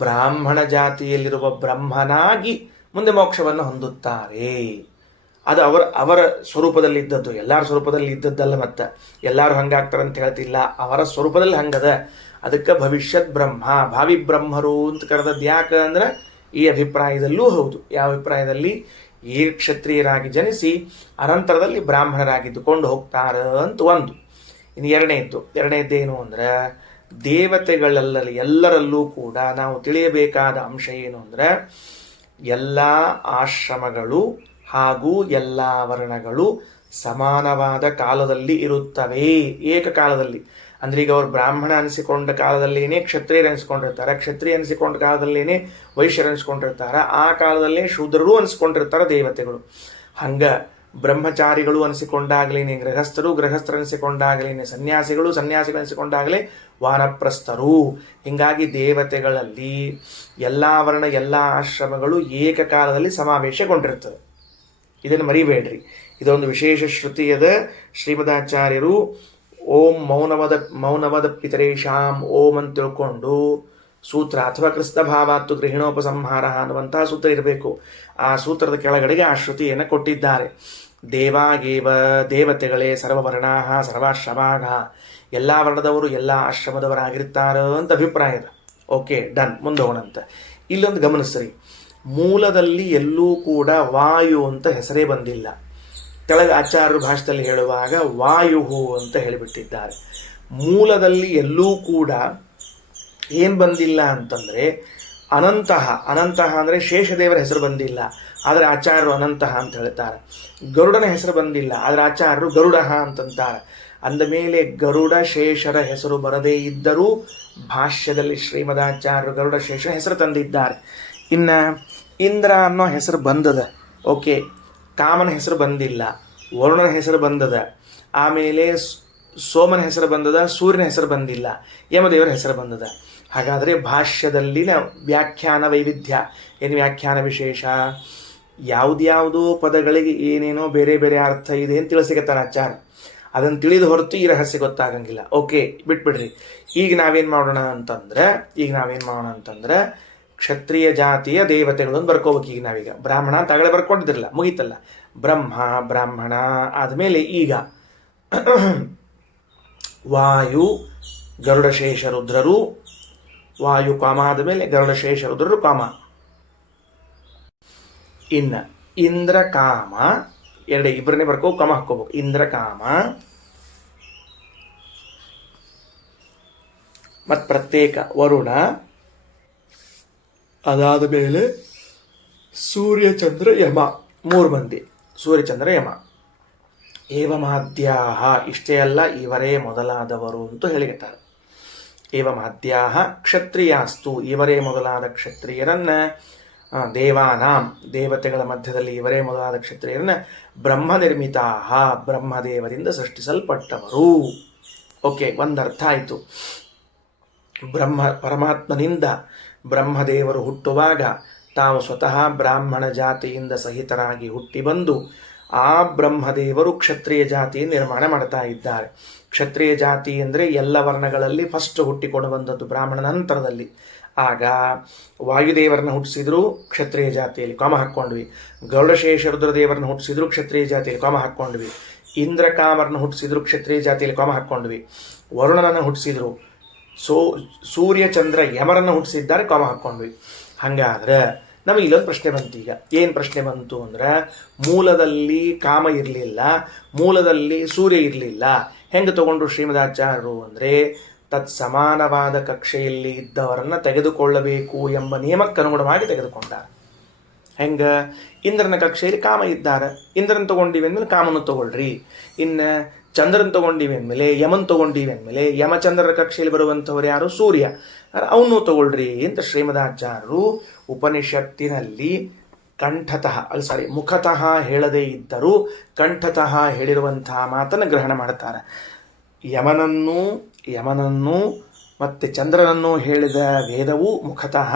ಬ್ರಾಹ್ಮಣ ಜಾತಿಯಲ್ಲಿರುವ ಬ್ರಹ್ಮನಾಗಿ ಮುಂದೆ ಮೋಕ್ಷವನ್ನು ಹೊಂದುತ್ತಾರೆ. ಅದು ಅವರ ಸ್ವರೂಪದಲ್ಲಿ ಇದ್ದದ್ದು, ಎಲ್ಲರ ಸ್ವರೂಪದಲ್ಲಿ ಇದ್ದದ್ದಲ್ಲ. ಮತ್ತು ಎಲ್ಲರೂ ಹಂಗಾಗ್ತಾರೆ ಅಂತ ಹೇಳ್ತಿಲ್ಲ, ಅವರ ಸ್ವರೂಪದಲ್ಲಿ ಹಂಗದ. ಅದಕ್ಕೆ ಭವಿಷ್ಯತ್ ಬ್ರಹ್ಮ, ಭಾವಿ ಬ್ರಹ್ಮರು ಅಂತ ಕರೆದದ್ದು. ಯಾಕೆ ಅಂದ್ರೆ ಈ ಅಭಿಪ್ರಾಯದಲ್ಲೂ ಹೌದು. ಯಾವ ಅಭಿಪ್ರಾಯದಲ್ಲಿ? ಈ ಕ್ಷತ್ರಿಯರಾಗಿ ಜನಿಸಿ ಅನಂತರದಲ್ಲಿ ಬ್ರಾಹ್ಮಣರಾಗಿದ್ದುಕೊಂಡು ಹೋಗ್ತಾರ ಅಂತ ಒಂದು. ಇನ್ನು ಎರಡನೇದ್ದೇನು ಅಂದ್ರೆ, ಎಲ್ಲರಲ್ಲೂ ಕೂಡ ನಾವು ತಿಳಿಯಬೇಕಾದ ಅಂಶ ಏನು ಅಂದ್ರೆ, ಎಲ್ಲ ಆಶ್ರಮಗಳು ಹಾಗೂ ಎಲ್ಲ ವರ್ಣಗಳು ಸಮಾನವಾದ ಕಾಲದಲ್ಲಿ ಇರುತ್ತವೆ, ಏಕಕಾಲದಲ್ಲಿ. ಅಂದ್ರೆ ಈಗ ಅವ್ರು ಬ್ರಾಹ್ಮಣ ಅನಿಸಿಕೊಂಡ ಕಾಲದಲ್ಲೇನೆ ಕ್ಷತ್ರಿಯರು ಅನಿಸ್ಕೊಂಡಿರ್ತಾರೆ, ಕ್ಷತ್ರಿಯ ಅನಿಸಿಕೊಂಡ ಕಾಲದಲ್ಲೇನೆ ವೈಶ್ಯರು ಅನಿಸ್ಕೊಂಡಿರ್ತಾರೆ, ಆ ಕಾಲದಲ್ಲೇ ಶೂದ್ರರು ಅನಿಸ್ಕೊಂಡಿರ್ತಾರೆ ದೇವತೆಗಳು. ಹಂಗ ಬ್ರಹ್ಮಚಾರಿಗಳು ಅನಿಸಿಕೊಂಡಾಗಲೇನೆ ಗೃಹಸ್ಥರು ಅನಿಸಿಕೊಂಡಾಗಲೇನೆ ಸನ್ಯಾಸಿಗಳು ಅನಿಸಿಕೊಂಡಾಗಲೇ ವಾನಪ್ರಸ್ಥರು. ಹೀಗಾಗಿ ದೇವತೆಗಳಲ್ಲಿ ಎಲ್ಲ ವರ್ಣ ಎಲ್ಲ ಆಶ್ರಮಗಳು ಏಕಕಾಲದಲ್ಲಿ ಸಮಾವೇಶಗೊಂಡಿರ್ತದೆ. ಇದನ್ನು ಮರಿಬೇಡ್ರಿ. ಇದೊಂದು ವಿಶೇಷ ಶ್ರುತಿಯದ. ಶ್ರೀಮದಾಚಾರ್ಯರು ಓಂ ಮೌನವದ ಪಿತರೇಶಾಂ ಓಂ ಅಂತ ತಿಳ್ಕೊಂಡು ಸೂತ್ರ, ಅಥವಾ ಕ್ರಿಸ್ತ ಭಾವಾತ್ತು ಗೃಹಿಣೋಪಸಂಹಾರ ಅನ್ನುವಂತಹ ಸೂತ್ರ ಇರಬೇಕು. ಆ ಸೂತ್ರದ ಕೆಳಗಡೆಗೆ ಆ ಶ್ರುತಿಯನ್ನು ಕೊಟ್ಟಿದ್ದಾರೆ. ದೇವಾಗೇವ, ದೇವತೆಗಳೇ ಸರ್ವವರ್ಣಾ ಸರ್ವಾಶ್ರಮಾಗ, ಎಲ್ಲ ವರ್ಣದವರು ಎಲ್ಲ ಆಶ್ರಮದವರಾಗಿರ್ತಾರ ಅಂತ ಅಭಿಪ್ರಾಯದ. Okay, done. ಮುಂದೆ ಹೋಗೋಣಂತ. ಇಲ್ಲೊಂದು ಗಮನಿಸ್ರಿ, ಮೂಲದಲ್ಲಿ ಎಲ್ಲೂ ಕೂಡ ವಾಯು ಅಂತ ಹೆಸರೇ ಬಂದಿಲ್ಲ. ಕೆಳಗೆ ಆಚಾರ್ಯರು ಭಾಷೆಯಲ್ಲಿ ಹೇಳುವಾಗ ವಾಯು ಅಂತ ಹೇಳಿಬಿಟ್ಟಿದ್ದಾರೆ. ಮೂಲದಲ್ಲಿ ಎಲ್ಲೂ ಕೂಡ ಏನು ಬಂದಿಲ್ಲ ಅಂತಂದರೆ ಅನಂತಹ ಅಂದರೆ ಶೇಷದೇವರ ಹೆಸರು ಬಂದಿಲ್ಲ. ಆದರೆ ಆಚಾರ್ಯರು ಅನಂತಹ ಅಂತ ಹೇಳ್ತಾರೆ. ಗರುಡನ ಹೆಸರು ಬಂದಿಲ್ಲ, ಆದರೆ ಆಚಾರ್ಯರು ಗರುಡ ಅಂತಂತಾರೆ. ಅಂದ ಮೇಲೆ ಗರುಡ ಶೇಷರ ಹೆಸರು ಬರದೇ ಇದ್ದರೂ ಭಾಷ್ಯದಲ್ಲಿ ಶ್ರೀಮದಾಚಾರ್ಯರು ಗರುಡ ಶೇಷರ ಹೆಸರು ತಂದಿದ್ದಾರೆ. ಇನ್ನು ಇಂದ್ರ ಅನ್ನೋ ಹೆಸರು ಬಂದದ, ಓಕೆ. ಕಾಮನ ಹೆಸರು ಬಂದಿಲ್ಲ, ವರುಣನ ಹೆಸರು ಬಂದದ, ಆಮೇಲೆ ಸೋಮನ ಹೆಸರು ಬಂದದ, ಸೂರ್ಯನ ಹೆಸರು ಬಂದಿಲ್ಲ, ಯಮದೇವರ ಹೆಸರು ಬಂದದ. ಹಾಗಾದರೆ ಭಾಷ್ಯದಲ್ಲಿನ ವ್ಯಾಖ್ಯಾನ ವೈವಿಧ್ಯ ಏನು, ವ್ಯಾಖ್ಯಾನ ವಿಶೇಷ, ಯಾವುದ್ಯಾವುದೋ ಪದಗಳಿಗೆ ಏನೇನೋ ಬೇರೆ ಬೇರೆ ಅರ್ಥ ಇದೆ ಅಂತ ತಿಳಿಸಿಕತ್ತಾರ ಆಚಾರ್ಯ. ಅದನ್ನು ತಿಳಿದು ಹೊರತು ಈ ರಹಸ್ಯ ಗೊತ್ತಾಗಂಗಿಲ್ಲ. ಓಕೆ, ಬಿಟ್ಬಿಡ್ರಿ. ಈಗ ನಾವೇನು ಮಾಡೋಣ ಅಂತಂದ್ರೆ ಕ್ಷತ್ರಿಯ ಜಾತಿಯ ದೇವತೆಗಳು ಅಂತ ಬರ್ಕೋಬೇಕು. ಈಗ ನಾವೀಗ ಬ್ರಾಹ್ಮಣ ಅಂತ ಆಗಲೇ ಬರ್ಕೊಂಡಿದ್ರಲ್ಲ, ಮುಗೀತಲ್ಲ. ಬ್ರಾಹ್ಮಣ ಆದಮೇಲೆ ಈಗ ವಾಯು ಗರುಡಶೇಷ ರುದ್ರರು, ವಾಯು ಕಾಮ ಆದಮೇಲೆ ಗರುಡಶೇಷ ರುದ್ರರು ಕಾಮ. ಇನ್ನು ಇಂದ್ರ ಕಾಮ ಇಬ್ಬರನ್ನೇ ಬರ್ಕೋ, ಕಾಮ ಹಾಕೋಬೇಕು. ಇಂದ್ರ ಕಾಮ ಮತ್ತು ಪ್ರತ್ಯೇಕ ವರುಣ, ಅದಾದ ಮೇಲೆ ಸೂರ್ಯಚಂದ್ರ ಯಮ, 3 ಮಂದಿ ಸೂರ್ಯಚಂದ್ರ ಯಮ. ಏವಮಾದ್ಯಾಹ, ಇಷ್ಟೇ ಅಲ್ಲ, ಇವರೇ ಮೊದಲಾದವರು ಅಂತೂ ಹೇಳಿರ್ತಾರೆ. ಏವಮಾದ್ಯಾಹ ಕ್ಷತ್ರಿಯಾಸ್ತು, ಇವರೇ ಮೊದಲಾದ ಕ್ಷತ್ರಿಯರನ್ನ, ದೇವಾನಾಂ ದೇವತೆಗಳ ಮಧ್ಯದಲ್ಲಿ ಇವರೇ ಮೊದಲಾದ ಕ್ಷತ್ರಿಯರನ್ನ ಬ್ರಹ್ಮ ನಿರ್ಮಿತಾಹ, ಬ್ರಹ್ಮದೇವರಿಂದ ಸೃಷ್ಟಿಸಲ್ಪಟ್ಟವರು. ಓಕೆ, ಒಂದರ್ಥ ಆಯಿತು. ಪರಮಾತ್ಮನಿಂದ ಬ್ರಹ್ಮದೇವರು ಹುಟ್ಟುವಾಗ ತಾವು ಸ್ವತಃ ಬ್ರಾಹ್ಮಣ ಜಾತಿಯಿಂದ ಸಹಿತರಾಗಿ ಹುಟ್ಟಿ ಬಂದು ಆ ಬ್ರಹ್ಮದೇವರು ಕ್ಷತ್ರಿಯ ಜಾತಿಯನ್ನು ನಿರ್ಮಾಣ ಮಾಡ್ತಾ ಇದ್ದಾರೆ. ಕ್ಷತ್ರಿಯ ಜಾತಿ ಅಂದರೆ ಎಲ್ಲ ವರ್ಣಗಳಲ್ಲಿ ಫಸ್ಟ್ ಹುಟ್ಟಿಕೊಂಡು ಬಂದದ್ದು ಬ್ರಾಹ್ಮಣ ನಂತರದಲ್ಲಿ. ಆಗ ವಾಯುದೇವರನ್ನ ಹುಟ್ಟಿಸಿದ್ರು ಕ್ಷತ್ರಿಯ ಜಾತಿಯಲ್ಲಿ, ಕಾಮ ಹಾಕ್ಕೊಂಡ್ವಿ. ಗರುಡಶೇಷ ರುದ್ರದೇವರನ್ನ ಹುಟ್ಟಿಸಿದ್ರು ಕ್ಷತ್ರಿಯ ಜಾತಿಯಲ್ಲಿ, ಕಾಮ ಹಾಕ್ಕೊಂಡ್ವಿ. ಇಂದ್ರಕಾಮರನ್ನ ಹುಟ್ಟಿಸಿದ್ರು ಕ್ಷತ್ರಿಯ ಜಾತಿಯಲ್ಲಿ, ಕಾಮ ಹಾಕ್ಕೊಂಡ್ವಿ. ವರುಣನನ್ನು ಹುಟ್ಟಿಸಿದ್ರು, ಸೂರ್ಯಚಂದ್ರ ಯಮರನ್ನು ಹುಟ್ಟಿಸಿದ್ದಾರೆ, ಕಾಮ ಹಾಕ್ಕೊಂಡ್ವಿ. ಹಾಗಾದ್ರೆ ನಮಗೆ ಇಲ್ಲೊಂದು ಪ್ರಶ್ನೆ ಬಂತು. ಈಗ ಏನು ಪ್ರಶ್ನೆ ಬಂತು ಅಂದ್ರೆ, ಮೂಲದಲ್ಲಿ ಕಾಮ ಇರಲಿಲ್ಲ, ಮೂಲದಲ್ಲಿ ಸೂರ್ಯ ಇರಲಿಲ್ಲ, ಹೆಂಗೆ ತಗೊಂಡ್ರು ಶ್ರೀಮದಾಚಾರ್ಯರು ಅಂದರೆ, ತತ್ಸಮಾನವಾದ ಕಕ್ಷೆಯಲ್ಲಿ ಇದ್ದವರನ್ನು ತೆಗೆದುಕೊಳ್ಳಬೇಕು ಎಂಬ ನಿಯಮಕ್ಕೆ ಅನುಗುಣವಾಗಿ ತೆಗೆದುಕೊಂಡಾರೆ. ಹೆಂಗೆ, ಇಂದ್ರನ ಕಕ್ಷೆಯಲ್ಲಿ ಕಾಮ ಇದ್ದಾರೆ, ಇಂದ್ರನ ತಗೊಂಡಿವಿ ಅಂದಮೇಲೆ ಕಾಮನ್ನು ತಗೊಳ್ರಿ. ಇನ್ನು ಚಂದ್ರನ ತಗೊಂಡಿವಿ ಅಂದಮೇಲೆ ಯಮನ್ ತಗೊಂಡಿವಿ ಅಂದಮೇಲೆ ಯಮಚಂದ್ರರ ಕಕ್ಷೆಯಲ್ಲಿ ಬರುವಂಥವ್ರು ಯಾರು, ಸೂರ್ಯ, ಅವನು ತಗೊಳ್ರಿ ಅಂತ ಶ್ರೀಮದಾಚಾರ್ಯರು ಉಪನಿಷತ್ತಿನಲ್ಲಿ ಮುಖತಃ ಹೇಳದೇ ಇದ್ದರೂ ಕಂಠತಃ ಹೇಳಿರುವಂತಹ ಮಾತನ್ನು ಗ್ರಹಣ ಮಾಡ್ತಾರೆ. ಯಮನನ್ನು ಮತ್ತು ಚಂದ್ರನನ್ನು ಹೇಳಿದ ವೇದವು ಮುಖತಃ,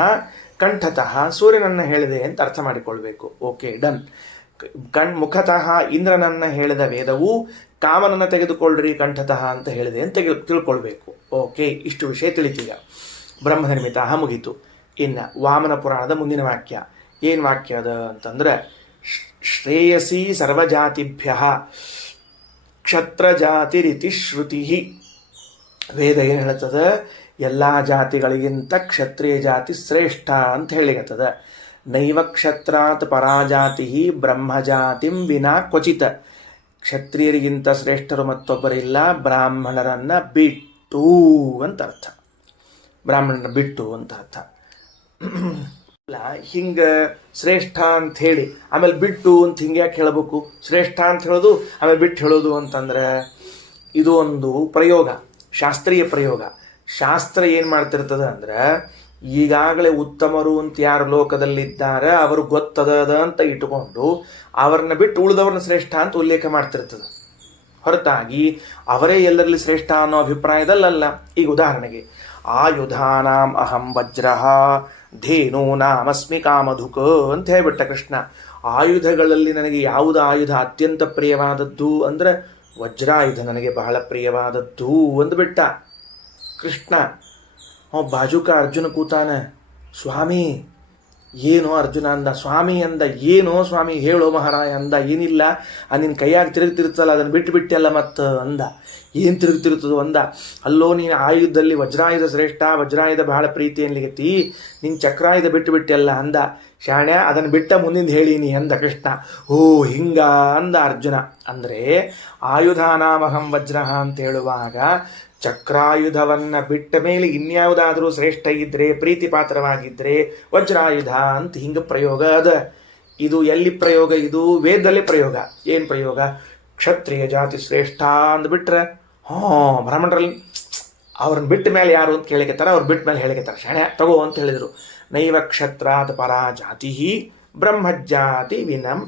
ಕಂಠತಃ ಸೂರ್ಯನನ್ನು ಹೇಳಿದೆ ಅಂತ ಅರ್ಥ ಮಾಡಿಕೊಳ್ಬೇಕು. Okay, done. ಮುಖತಃ ಇಂದ್ರನನ್ನು ಹೇಳಿದ ವೇದವು ಕಾಮನನ್ನು ತೆಗೆದುಕೊಳ್ಳ್ರಿ ಕಂಠತಃ ಅಂತ ಹೇಳಿದೆ ಅಂತ ತಿಳ್ಕೊಳ್ಬೇಕು. ಓಕೆ, ಇಷ್ಟು ವಿಷಯ ತಿಳಿತೀಗ. ಬ್ರಹ್ಮನಿರ್ಮಿತ ಮುಗೀತು. ಇನ್ನು ವಾಮನ ಪುರಾಣದ ಮುಂದಿನ ವಾಕ್ಯ ಏನು ವಾಕ್ಯ ಅದ ಅಂತಂದ್ರೆ, ಶ್ರೇಯಸಿ ಸರ್ವಜಾತಿಭ್ಯ ಕ್ಷತ್ರಜಾತಿರಿತಿ ಶ್ರುತಿ. ವೇದ ಏನು ಹೇಳ್ತದ, ಎಲ್ಲ ಜಾತಿಗಳಿಗಿಂತ ಕ್ಷತ್ರಿಯ ಜಾತಿ ಶ್ರೇಷ್ಠ ಅಂತ ಹೇಳಿಗತ್ತದ. ನೈವ ಕ್ಷತ್ರಾತ್ ಪರಾಜಾತಿ ಬ್ರಹ್ಮಜಾತಿಂ ವಿನಾ ಕ್ವಚಿತ. ಕ್ಷತ್ರಿಯರಿಗಿಂತ ಶ್ರೇಷ್ಠರು ಮತ್ತೊಬ್ಬರಿಲ್ಲ, ಬ್ರಾಹ್ಮಣರನ್ನ ಬಿಟ್ಟು ಅಂತ ಅರ್ಥ. ಬ್ರಾಹ್ಮಣರನ್ನ ಬಿಟ್ಟು ಅಂತ ಅರ್ಥ. ಹಿಂಗೆ ಶ್ರೇಷ್ಠ ಅಂತ ಹೇಳಿ ಆಮೇಲೆ ಬಿಟ್ಟು ಅಂತ ಹಿಂಗೆ ಯಾಕೆ ಹೇಳಬೇಕು? ಶ್ರೇಷ್ಠ ಅಂತ ಹೇಳೋದು ಆಮೇಲೆ ಬಿಟ್ಟು ಹೇಳೋದು ಅಂತಂದ್ರೆ ಇದು ಒಂದು ಪ್ರಯೋಗ, ಶಾಸ್ತ್ರೀಯ ಪ್ರಯೋಗ. ಶಾಸ್ತ್ರ ಏನು ಮಾಡ್ತಿರ್ತದೆ ಅಂದ್ರೆ, ಈಗಾಗಲೇ ಉತ್ತಮರು ಅಂತ ಯಾರು ಲೋಕದಲ್ಲಿದ್ದಾರೆ ಅವರು ಗೊತ್ತದ ಅಂತ ಇಟ್ಟುಕೊಂಡು ಅವರನ್ನ ಬಿಟ್ಟು ಉಳಿದವ್ರನ್ನ ಶ್ರೇಷ್ಠ ಅಂತ ಉಲ್ಲೇಖ ಮಾಡ್ತಿರ್ತದೆ, ಹೊರತಾಗಿ ಅವರೇ ಎಲ್ಲರಲ್ಲಿ ಶ್ರೇಷ್ಠ ಅನ್ನೋ ಅಭಿಪ್ರಾಯದಲ್ಲ. ಈಗ ಉದಾಹರಣೆಗೆ, ಆಯುಧಾನಾಂ ಅಹಂ ವಜ್ರಃ ಧೇನೂನಾಮಸ್ಮಿ ಕಾಮಧುಕ ಅಂತ ಹೇಳ್ಬಿಟ್ಟ ಕೃಷ್ಣ. ಆಯುಧಗಳಲ್ಲಿ ನನಗೆ ಯಾವುದು ಆಯುಧ ಅತ್ಯಂತ ಪ್ರಿಯವಾದದ್ದು ಅಂದ್ರೆ ವಜ್ರಾಯುಧ ನನಗೆ ಬಹಳ ಪ್ರಿಯವಾದದ್ದು ಅಂದ್ಬಿಟ್ಟ ಕೃಷ್ಣ. ಬಾಜುಕ ಅರ್ಜುನ ಕೂತಾನ, ಸ್ವಾಮಿ ಏನೋ ಅರ್ಜುನ ಅಂದ. ಸ್ವಾಮಿ ಅಂದ, ಏನೋ ಸ್ವಾಮಿ ಹೇಳೋ ಮಹಾರಾಯ ಅಂದ. ಏನಿಲ್ಲ, ನಿನ್ನ ಕೈಯಾಗ ತಿರುಗ್ತಿರುತ್ತಲ್ಲ ಅದನ್ನು ಬಿಟ್ಟಲ್ಲ ಮತ್ತು ಅಂದ. ಏನು ತಿರುಗ್ತಿರ್ತದೋ ಅಂದ. ಅಲ್ಲೋ ನೀನು ಆಯುಧದಲ್ಲಿ ವಜ್ರಾಯುಧ ಶ್ರೇಷ್ಠ, ವಜ್ರಾಯುಧ ಬಹಳ ಪ್ರೀತಿ ಅನ್ಲಿಗತಿ, ನಿನ್ನ ಚಕ್ರಾಯುಧ ಬಿಟ್ಟಲ್ಲ ಅಂದ. ಶಾಣ್ಯ ಅದನ್ನು ಬಿಟ್ಟ ಮುಂದಿಂದ ಹೇಳೀನಿ ಅಂದ ಕೃಷ್ಣ. ಓ ಹಿಂಗ ಅಂದ ಅರ್ಜುನ. ಅಂದರೆ ಆಯುಧಾನಾಮಹಂ ವಜ್ರಃ ಅಂತ ಹೇಳುವಾಗ ಚಕ್ರಾಯುಧವನ್ನ ಬಿಟ್ಟ ಮೇಲೆ ಇನ್ಯಾವುದಾದ್ರೂ ಶ್ರೇಷ್ಠ ಇದ್ರೆ, ಪ್ರೀತಿ ಪಾತ್ರವಾಗಿದ್ರೆ ವಜ್ರಾಯುಧ ಅಂತ ಹಿಂಗೆ ಪ್ರಯೋಗ ಅದ. ಇದು ಎಲ್ಲಿ ಪ್ರಯೋಗ? ಇದು ವೇದದಲ್ಲಿ ಪ್ರಯೋಗ. ಏನು ಪ್ರಯೋಗ? ಕ್ಷತ್ರಿಯ ಜಾತಿ ಶ್ರೇಷ್ಠ ಅಂದ್ಬಿಟ್ರೆ ಬ್ರಾಹ್ಮಣರಲ್ಲಿ ಅವ್ರನ್ನ ಬಿಟ್ಟ ಮೇಲೆ ಯಾರು ಅಂತ ಕೇಳಿಕತ್ತಾರ, ಅವ್ರು ಬಿಟ್ಟ ಮೇಲೆ ಹೇಳಿಕತ್ತಾರ. ಶಾಣೆ ತಗೋ ಅಂತ ಹೇಳಿದರು. ನೈವ ಕ್ಷತ್ರಾತ್ ಪರಾ ಜಾತಿ ಬ್ರಹ್ಮಜಾತಿ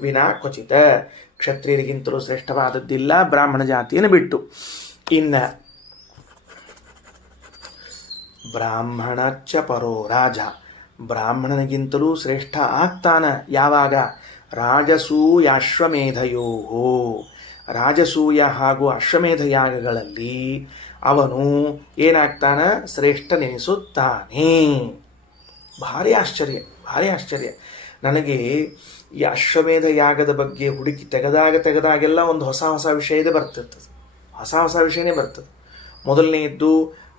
ವಿನಾ ಕ್ವಚಿತ. ಕ್ಷತ್ರಿಯರಿಗಿಂತಲೂ ಶ್ರೇಷ್ಠವಾದದ್ದಿಲ್ಲ ಬ್ರಾಹ್ಮಣ ಜಾತಿಯನ್ನು ಬಿಟ್ಟು. ಇನ್ನು ಬ್ರಾಹ್ಮಣಚ್ಚ ಪರೋ ರಾಜ, ಬ್ರಾಹ್ಮಣನಿಗಿಂತಲೂ ಶ್ರೇಷ್ಠ ಆಗ್ತಾನ ಯಾವಾಗ? ರಾಜಸೂಯಾಶ್ವಮೇಧಯೋ, ರಾಜಸೂಯ ಹಾಗೂ ಅಶ್ವಮೇಧ ಯಾಗಗಳಲ್ಲಿ ಅವನು ಏನಾಗ್ತಾನ? ಶ್ರೇಷ್ಠನೆನಿಸುತ್ತಾನೆ. ಭಾರಿ ಆಶ್ಚರ್ಯ, ಭಾರಿ ಆಶ್ಚರ್ಯ. ನನಗೆ ಈ ಅಶ್ವಮೇಧ ಯಾಗದ ಬಗ್ಗೆ ಹುಡುಕಿ ತೆಗೆದಾಗೆಲ್ಲ ಒಂದು ಹೊಸ ಹೊಸ ವಿಷಯದೇ ಬರ್ತಿರ್ತದೆ, ಹೊಸ ಹೊಸ ವಿಷಯನೇ ಬರ್ತದೆ. ಮೊದಲನೆಯದ್ದು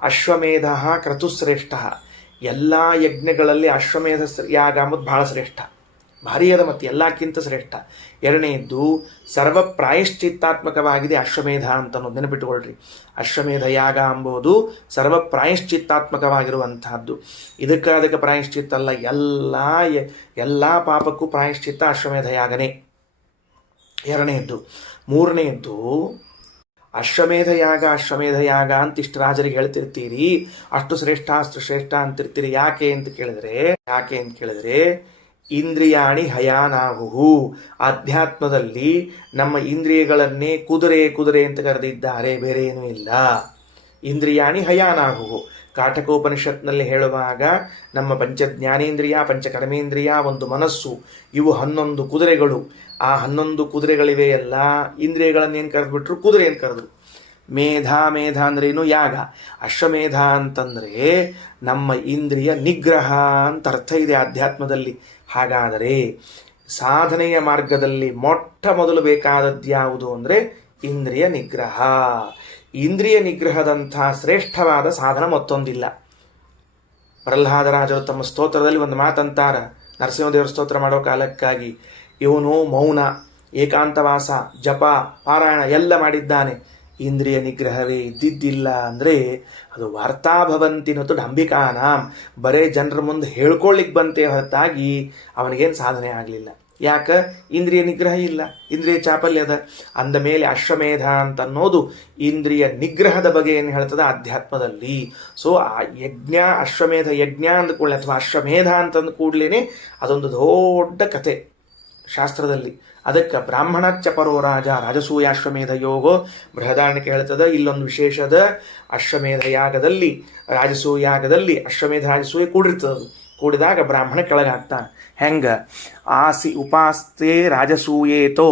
ಅಶ್ವಮೇಧ ಕ್ರತುಶ್ರೇಷ್ಠ. ಎಲ್ಲ ಯಜ್ಞಗಳಲ್ಲಿ ಅಶ್ವಮೇಧ ಯಾಗ ಅಂಬುದು ಭಾಳ ಶ್ರೇಷ್ಠ, ಭಾರಿ ಅದ, ಮತ್ತು ಎಲ್ಲಕ್ಕಿಂತ ಶ್ರೇಷ್ಠ. ಎರಡನೆಯದ್ದು ಸರ್ವ ಪ್ರಾಯಶ್ಚಿತ್ತಾತ್ಮಕವಾಗಿದೆ ಅಶ್ವಮೇಧ ಅಂತ ಅನ್ನೋದು ನೆನಪಿಟ್ಟುಕೊಳ್ರಿ. ಅಶ್ವಮೇಧ ಯಾಗ ಎಂಬುದು ಸರ್ವ ಪ್ರಾಯಶ್ಚಿತ್ತಾತ್ಮಕವಾಗಿರುವಂತಹದ್ದು. ಅದಕ್ಕೆ ಪ್ರಾಯಶ್ಚಿತ್ತ ಅಲ್ಲ, ಎಲ್ಲ ಪಾಪಕ್ಕೂ ಪ್ರಾಯಶ್ಚಿತ್ತ ಅಶ್ವಮೇಧ ಯಾಗನೇ. ಎರಡನೆಯದ್ದು. ಮೂರನೆಯದ್ದು, ಅಶ್ವಮೇಧ ಯಾಗ ಅಂತ ಇಷ್ಟು ರಾಜರಿಗೆ ಹೇಳ್ತಿರ್ತೀರಿ, ಅಷ್ಟು ಶ್ರೇಷ್ಠ ಅಷ್ಟು ಶ್ರೇಷ್ಠ ಅಂತಿರ್ತೀರಿ. ಯಾಕೆ ಅಂತ ಕೇಳಿದ್ರೆ ಇಂದ್ರಿಯಾಣಿ ಹಯಾನಾಹುಹು, ಅಧ್ಯಾತ್ಮದಲ್ಲಿ ನಮ್ಮ ಇಂದ್ರಿಯಗಳನ್ನೇ ಕುದುರೆ ಅಂತ ಕರೆದಿದ್ದಾರೆ, ಬೇರೆ ಏನೂ ಇಲ್ಲ. ಇಂದ್ರಿಯಾಣಿ ಹಯಾನಾಹುಹು. ಕಾಟಕೋಪನಿಷತ್ನಲ್ಲಿ ಹೇಳುವಾಗ ನಮ್ಮ ಪಂಚಜ್ಞಾನೇಂದ್ರಿಯ, ಪಂಚಕರ್ಮೇಂದ್ರಿಯ, ಒಂದು ಮನಸ್ಸು, ಇವು 11 ಕುದುರೆಗಳು. ಆ 11 ಕುದುರೆಗಳಿವೆಯಲ್ಲ, ಇಂದ್ರಿಯಗಳನ್ನೇನು ಕರೆದ್ಬಿಟ್ರು? ಕುದುರೆ ಅಂತ ಕರೆದ್ರು. ಮೇಧ ಅಂದ್ರೇನು? ಯಾಗ. ಅಶ್ವಮೇಧ ಅಂತಂದರೆ ನಮ್ಮ ಇಂದ್ರಿಯ ನಿಗ್ರಹ ಅಂತ ಅರ್ಥ ಇದೆ ಆಧ್ಯಾತ್ಮದಲ್ಲಿ. ಹಾಗಾದರೆ ಸಾಧನೆಯ ಮಾರ್ಗದಲ್ಲಿ ಮೊಟ್ಟ ಮೊದಲು ಬೇಕಾದದ್ದು ಯಾವುದು ಅಂದರೆ ಇಂದ್ರಿಯ ನಿಗ್ರಹ. ಇಂದ್ರಿಯ ನಿಗ್ರಹದಂಥ ಶ್ರೇಷ್ಠವಾದ ಸಾಧನ ಮತ್ತೊಂದಿಲ್ಲ. ಪ್ರಹ್ಲಾದರಾಜರು ತಮ್ಮ ಸ್ತೋತ್ರದಲ್ಲಿ ಒಂದು ಮಾತಂತಾರ, ನರಸಿಂಹದೇವರ ಸ್ತೋತ್ರ ಮಾಡೋ ಕಾಲಕ್ಕಾಗಿ, ಇವನು ಮೌನ, ಏಕಾಂತವಾಸ, ಜಪ, ಪಾರಾಯಣ ಎಲ್ಲ ಮಾಡಿದ್ದಾನೆ, ಇಂದ್ರಿಯ ನಿಗ್ರಹವೇ ಇದ್ದಿದ್ದಿಲ್ಲ ಅಂದರೆ ಅದು ವಾರ್ತಾಭವಂತಿನತು ಡಂಬಿಕಾನಾಂ, ಬರೇ ಜನರ ಮುಂದೆ ಹೇಳ್ಕೊಳ್ಳಿಕ್ಕೆ ಬಂತೆ ಹೊರತಾಗಿ ಅವನಿಗೇನು ಸಾಧನೆ ಆಗಲಿಲ್ಲ. ಯಾಕೆ? ಇಂದ್ರಿಯ ನಿಗ್ರಹ ಇಲ್ಲ, ಇಂದ್ರಿಯ ಚಾಪಲ್ಯದ. ಅಂದ ಮೇಲೆ ಅಶ್ವಮೇಧ ಅಂತ ಅನ್ನೋದು ಇಂದ್ರಿಯ ನಿಗ್ರಹದ ಬಗ್ಗೆ ಏನು ಹೇಳ್ತದೆ ಆಧ್ಯಾತ್ಮದಲ್ಲಿ. ಸೊ ಆ ಯಜ್ಞ, ಅಶ್ವಮೇಧ ಯಜ್ಞ ಅಂದ್ಕೊಳ್ಳಿ ಅಥವಾ ಅಶ್ವಮೇಧ ಅಂತಂದು ಕೂಡಲೇ ಅದೊಂದು ದೊಡ್ಡ ಕತೆ ಶಾಸ್ತ್ರದಲ್ಲಿ. ಅದಕ್ಕೆ ಬ್ರಾಹ್ಮಣಚ್ಚ ಪರೋ ರಾಜ ರಾಜಸೂಯಾಶ್ವಮೇಧ ಯೋಗೋ ಬೃಹದಾರಣ್ಯಕ್ಕೆ ಹೇಳ್ತದೆ. ಇಲ್ಲೊಂದು ವಿಶೇಷದ, ಅಶ್ವಮೇಧ ಯಾಗದಲ್ಲಿ, ರಾಜಸೂಯಾಗದಲ್ಲಿ ಅಶ್ವಮೇಧ ರಾಜಸೂಯ ಕೂಡಿರ್ತದೆ. ಕೂಡಿದಾಗ ಬ್ರಾಹ್ಮಣ ಕೆಳಗಾಗ್ತಾನೆ. ಹೆಂಗ? ಉಪಾಸ್ತೆ ರಾಜಸೂಯೇತೋ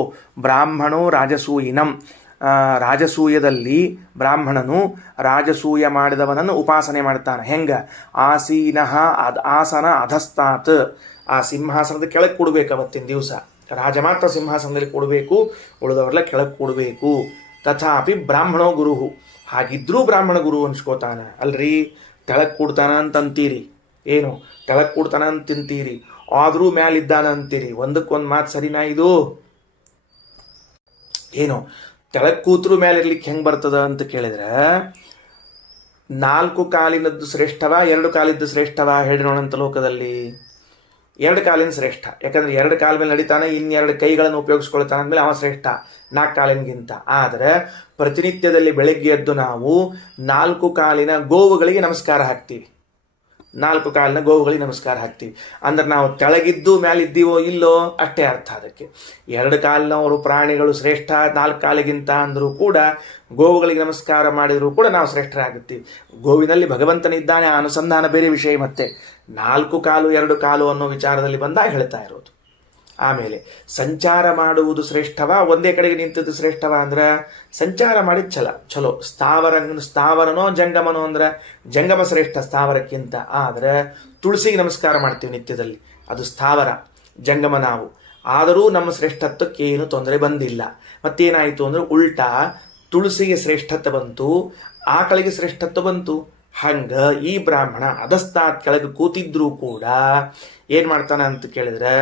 ಬ್ರಾಹ್ಮಣೋ ರಾಜಸೂಯಿನಂ. ರಾಜಸೂಯದಲ್ಲಿ ಬ್ರಾಹ್ಮಣನು ರಾಜಸೂಯ ಮಾಡಿದವನನ್ನು ಉಪಾಸನೆ ಮಾಡ್ತಾನೆ. ಹೆಂಗ? ಆಸನ ಅಧಸ್ತಾತ್, ಆ ಸಿಂಹಾಸನದ ಕೆಳಗೆ ಕೂಡಬೇಕು. ಅವತ್ತಿನ ದಿವಸ ರಾಜ ಮಾತ್ರ ಸಿಂಹಾಸನದಲ್ಲಿ ಕೂಡಬೇಕು, ಉಳಿದವರೆಲ್ಲ ಕೆಳಗೆ ಕೂಡಬೇಕು. ತಥಾಪಿ ಬ್ರಾಹ್ಮಣೋ ಗುರು, ಹಾಗಿದ್ರೂ ಬ್ರಾಹ್ಮಣ ಗುರು ಅನ್ಸ್ಕೋತಾನೆ. ಅಲ್ರಿ, ಕೆಳಗೆ ಕೂಡ್ತಾನ ಅಂತಂತೀರಿ, ಏನು ಕೆಳಗೆ ಕೂಡ್ತಾನ ಅಂತ ತಿಂತೀರಿ, ಆದರೂ ಮ್ಯಾಲಿದ್ದಾನ ಅಂತೀರಿ. ಒಂದಕ್ಕೊಂದು ಮಾತು ಸರಿನಾ ಇದು? ಏನು ಕೆಳಗೆ ಕೂತ್ರು ಮ್ಯಾಲಿರ್ಲಿಕ್ಕೆ ಹೆಂಗೆ ಬರ್ತದ ಅಂತ ಕೇಳಿದ್ರೆ, 4 ಕಾಲಿನದ್ದು ಶ್ರೇಷ್ಠವಾ 2 ಕಾಲಿದ್ದು ಶ್ರೇಷ್ಠವಾ ಹೇಳಿ ನೋಡಂತ ಲೋಕದಲ್ಲಿ? 2 ಕಾಲಿನ ಶ್ರೇಷ್ಠ. ಯಾಕಂದ್ರೆ 2 ಕಾಲ ಮೇಲೆ ನಡೀತಾನೆ, 2 ಕೈಗಳನ್ನು ಉಪಯೋಗಿಸ್ಕೊಳ್ತಾನೆ ಅಂದಮೇಲೆ ಅವ ಶ್ರೇಷ್ಠ 4 ಕಾಲಿನಗಿಂತ. ಆದರೆ ಪ್ರತಿನಿತ್ಯದಲ್ಲಿ ಬೆಳಗ್ಗೆ ಎದ್ದು ನಾವು 4 ಕಾಲಿನ ಗೋವುಗಳಿಗೆ ನಮಸ್ಕಾರ ಹಾಕ್ತೀವಿ, 4 ಕಾಲಿನ ಗೋವುಗಳಿಗೆ ನಮಸ್ಕಾರ ಹಾಕ್ತೀವಿ. ಅಂದ್ರೆ ನಾವು ತೆಳಗಿದ್ದು ಮ್ಯಾಲಿದ್ದೀವೋ ಇಲ್ಲೋ ಅಷ್ಟೇ ಅರ್ಥ. ಅದಕ್ಕೆ 2 ಕಾಲಿನವರು ಪ್ರಾಣಿಗಳು ಶ್ರೇಷ್ಠ 4 ಕಾಲಿಗಿಂತ ಅಂದರೂ ಕೂಡ, ಗೋವುಗಳಿಗೆ ನಮಸ್ಕಾರ ಮಾಡಿದರೂ ಕೂಡ ನಾವು ಶ್ರೇಷ್ಠರಾಗುತ್ತೀವಿ. ಗೋವಿನಲ್ಲಿ ಭಗವಂತನಿದ್ದಾನೆ, ಆ ಅನುಸಂಧಾನ ಬೇರೆ ವಿಷಯ. ಮತ್ತೆ 4 ಕಾಲು 2 ಕಾಲು ಅನ್ನೋ ವಿಚಾರದಲ್ಲಿ ಬಂದಾಗ ಹೇಳ್ತಾ ಇರೋದು. ಆಮೇಲೆ ಸಂಚಾರ ಮಾಡುವುದು ಶ್ರೇಷ್ಠವಾ ಒಂದೇ ಕಡೆಗೆ ನಿಂತದ್ದು ಶ್ರೇಷ್ಠವಾ ಅಂದ್ರೆ ಸಂಚಾರ ಮಾಡಿದ ಚಲೋ. ಸ್ಥಾವರನೋ ಜಂಗಮನೋ ಅಂದ್ರೆ ಜಂಗಮ ಶ್ರೇಷ್ಠ ಸ್ಥಾವರಕ್ಕಿಂತ. ಆದರೆ ತುಳಸಿಗೆ ನಮಸ್ಕಾರ ಮಾಡ್ತೀವಿ ನಿತ್ಯದಲ್ಲಿ, ಅದು ಸ್ಥಾವರ, ಜಂಗಮ ನಾವು. ಆದರೂ ನಮ್ಮ ಶ್ರೇಷ್ಠತ್ವಕ್ಕೆ ಏನು ತೊಂದರೆ ಬಂದಿಲ್ಲ. ಮತ್ತೇನಾಯಿತು ಅಂದ್ರೆ ಉಲ್ಟಾ ತುಳಸಿಗೆ ಶ್ರೇಷ್ಠತ್ವ ಬಂತು, ಆಕಳಿಗೆ ಶ್ರೇಷ್ಠತ್ವ ಬಂತು. ಹಂಗ ಈ ಬ್ರಾಹ್ಮಣ ಅಧಸ್ತಾತ್ ಕೆಳಗೆ ಕೂತಿದ್ರೂ ಕೂಡ ಏನು ಮಾಡ್ತಾನೆ ಅಂತ ಕೇಳಿದ್ರೆ,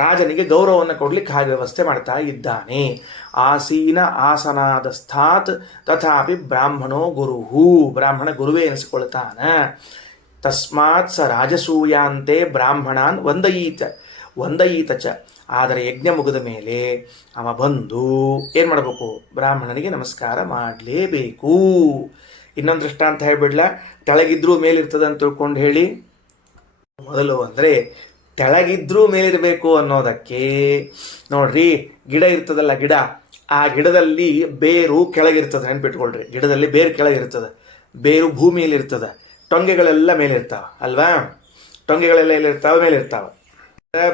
ರಾಜನಿಗೆ ಗೌರವವನ್ನು ಕೊಡ್ಲಿಕ್ಕೆ ಹಾಗೆ ವ್ಯವಸ್ಥೆ ಮಾಡ್ತಾ ಇದ್ದಾನೆ. ಆಸೀನ ಆಸನಾದಸ್ಥಾತ್ ತಥಾಪಿ ಬ್ರಾಹ್ಮಣೋ ಗುರುಹು, ಬ್ರಾಹ್ಮಣ ಗುರುವೇ ಎನಿಸಿಕೊಳ್ತಾನ. ತಸ್ಮಾತ್ ಸ ರಾಜಸೂಯಾಂತೆ ಬ್ರಾಹ್ಮಣಾನ್ ವಂದಯೀತ, ವಂದಯೀತಚ. ಆದರೆ ಯಜ್ಞ ಮುಗಿದ ಮೇಲೆ ಅವ ಬಂದು ಏನು ಮಾಡಬೇಕು? ಬ್ರಾಹ್ಮಣನಿಗೆ ನಮಸ್ಕಾರ ಮಾಡಲೇಬೇಕು. ಇನ್ನೊಂದು ದೃಷ್ಟಾಂತ ಹೇಳ್ಬಿಡ್ಲ? ತೆಳಗಿದ್ರೂ ಮೇಲಿರ್ತದೆ ಅಂತ ತಿಳ್ಕೊಂಡು ಹೇಳಿ. ಮೊದಲು ಅಂದರೆ ತೆಳಗಿದ್ರೂ ಮೇಲಿರಬೇಕು ಅನ್ನೋದಕ್ಕೆ ನೋಡ್ರಿ, ಗಿಡ ಇರ್ತದಲ್ಲ, ಗಿಡ, ಆ ಗಿಡದಲ್ಲಿ ಬೇರು ಕೆಳಗಿರ್ತದೆ, ನೆನ್ಪಿಟ್ಕೊಳ್ರಿ. ಗಿಡದಲ್ಲಿ ಬೇರು ಕೆಳಗಿರ್ತದೆ, ಬೇರು ಭೂಮಿಯಲ್ಲಿ ಇರ್ತದೆ, ಟೊಂಗೆಗಳೆಲ್ಲ ಮೇಲಿರ್ತಾವ ಅಲ್ವಾ? ಟೊಂಗೆಗಳೆಲ್ಲ ಎಲ್ಲಿರ್ತಾವ? ಮೇಲಿರ್ತಾವ.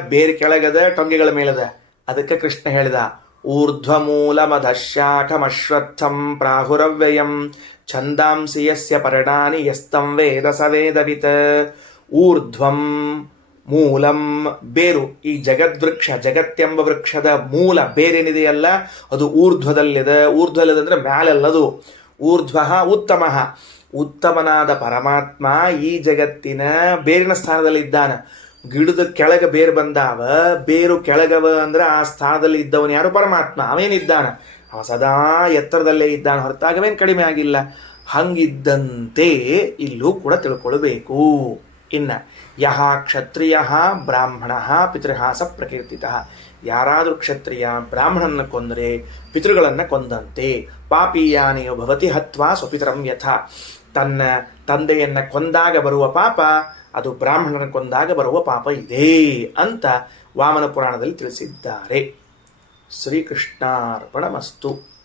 ಬೇರು ಕೆಳಗದ, ಟೊಂಗೆಗಳ ಮೇಲದ. ಅದಕ್ಕೆ ಕೃಷ್ಣ ಹೇಳಿದ, ಊರ್ಧ್ವಮೂಲಮಧಶಾಖಮಶ್ವತ್ಥಂ ಪ್ರಾಹುರವ್ಯಯಂ ಛಂದಾಂಸಿ ಯಸ್ಯ ಪರ್ಣಾನಿ ಯಸ್ತಂ ವೇದ ಸ ವೇದವಿತ್. ಊರ್ಧ್ವಂ ಮೂಲಂ ಬೇರು. ಈ ಜಗದ್ವೃಕ್ಷ, ಜಗತ್ತೆಂಬ ವೃಕ್ಷದ ಮೂಲ ಬೇರೇನಿದೆಯಲ್ಲ ಅದು ಊರ್ಧ್ವದಲ್ಲಿದೆ. ಊರ್ಧ್ವದಲ್ಲಿದೆ ಅಂದರೆ ಮ್ಯಾಲೆಲ್ಲದು. ಊರ್ಧ್ವ ಉತ್ತಮ, ಉತ್ತಮನಾದ ಪರಮಾತ್ಮ ಈ ಜಗತ್ತಿನ ಬೇರಿನ ಸ್ಥಾನದಲ್ಲಿ ಇದ್ದಾನೆ. ಗಿಡದ ಕೆಳಗೆ ಬೇರು ಬಂದಾವ, ಬೇರು ಕೆಳಗವ ಅಂದ್ರೆ ಆ ಸ್ಥಾನದಲ್ಲಿ ಇದ್ದವನು ಯಾರು? ಪರಮಾತ್ಮ. ಅವೇನಿದ್ದಾನ? ಅವ ಸದಾ ಎತ್ತರದಲ್ಲೇ ಇದ್ದಾನೆ, ಹೊರತಾಗವೇನು ಕಡಿಮೆ ಆಗಿಲ್ಲ. ಹಂಗಿದ್ದಂತೆ ಇಲ್ಲೂ ಕೂಡ ತಿಳ್ಕೊಳ್ಬೇಕು. ಇನ್ನು ಯಹ ಕ್ಷತ್ರಿಯ ಬ್ರಾಹ್ಮಣ ಪಿತೃಹ ಸ ಪ್ರಕೀರ್ತಿತ. ಯಾರಾದರೂ ಕ್ಷತ್ರಿಯ ಬ್ರಾಹ್ಮಣನ ಕೊಂದರೆ ಪಿತೃಗಳನ್ನು ಕೊಂದಂತೆ. ಪಾಪೀಯಾನಿಯೋ ಭವತಿ ಹತ್ವಾ ಸ್ವಪಿತರಂ ಯಥ. ತನ್ನ ತಂದೆಯನ್ನು ಕೊಂದಾಗ ಬರುವ ಪಾಪ ಅದು ಬ್ರಾಹ್ಮಣನ ಕೊಂದಾಗ ಬರುವ ಪಾಪ ಇದೆ ಅಂತ ವಾಮನ ಪುರಾಣದಲ್ಲಿ ತಿಳಿಸಿದ್ದಾರೆ. ಶ್ರೀಕೃಷ್ಣಾರ್ಪಣಮಸ್ತು.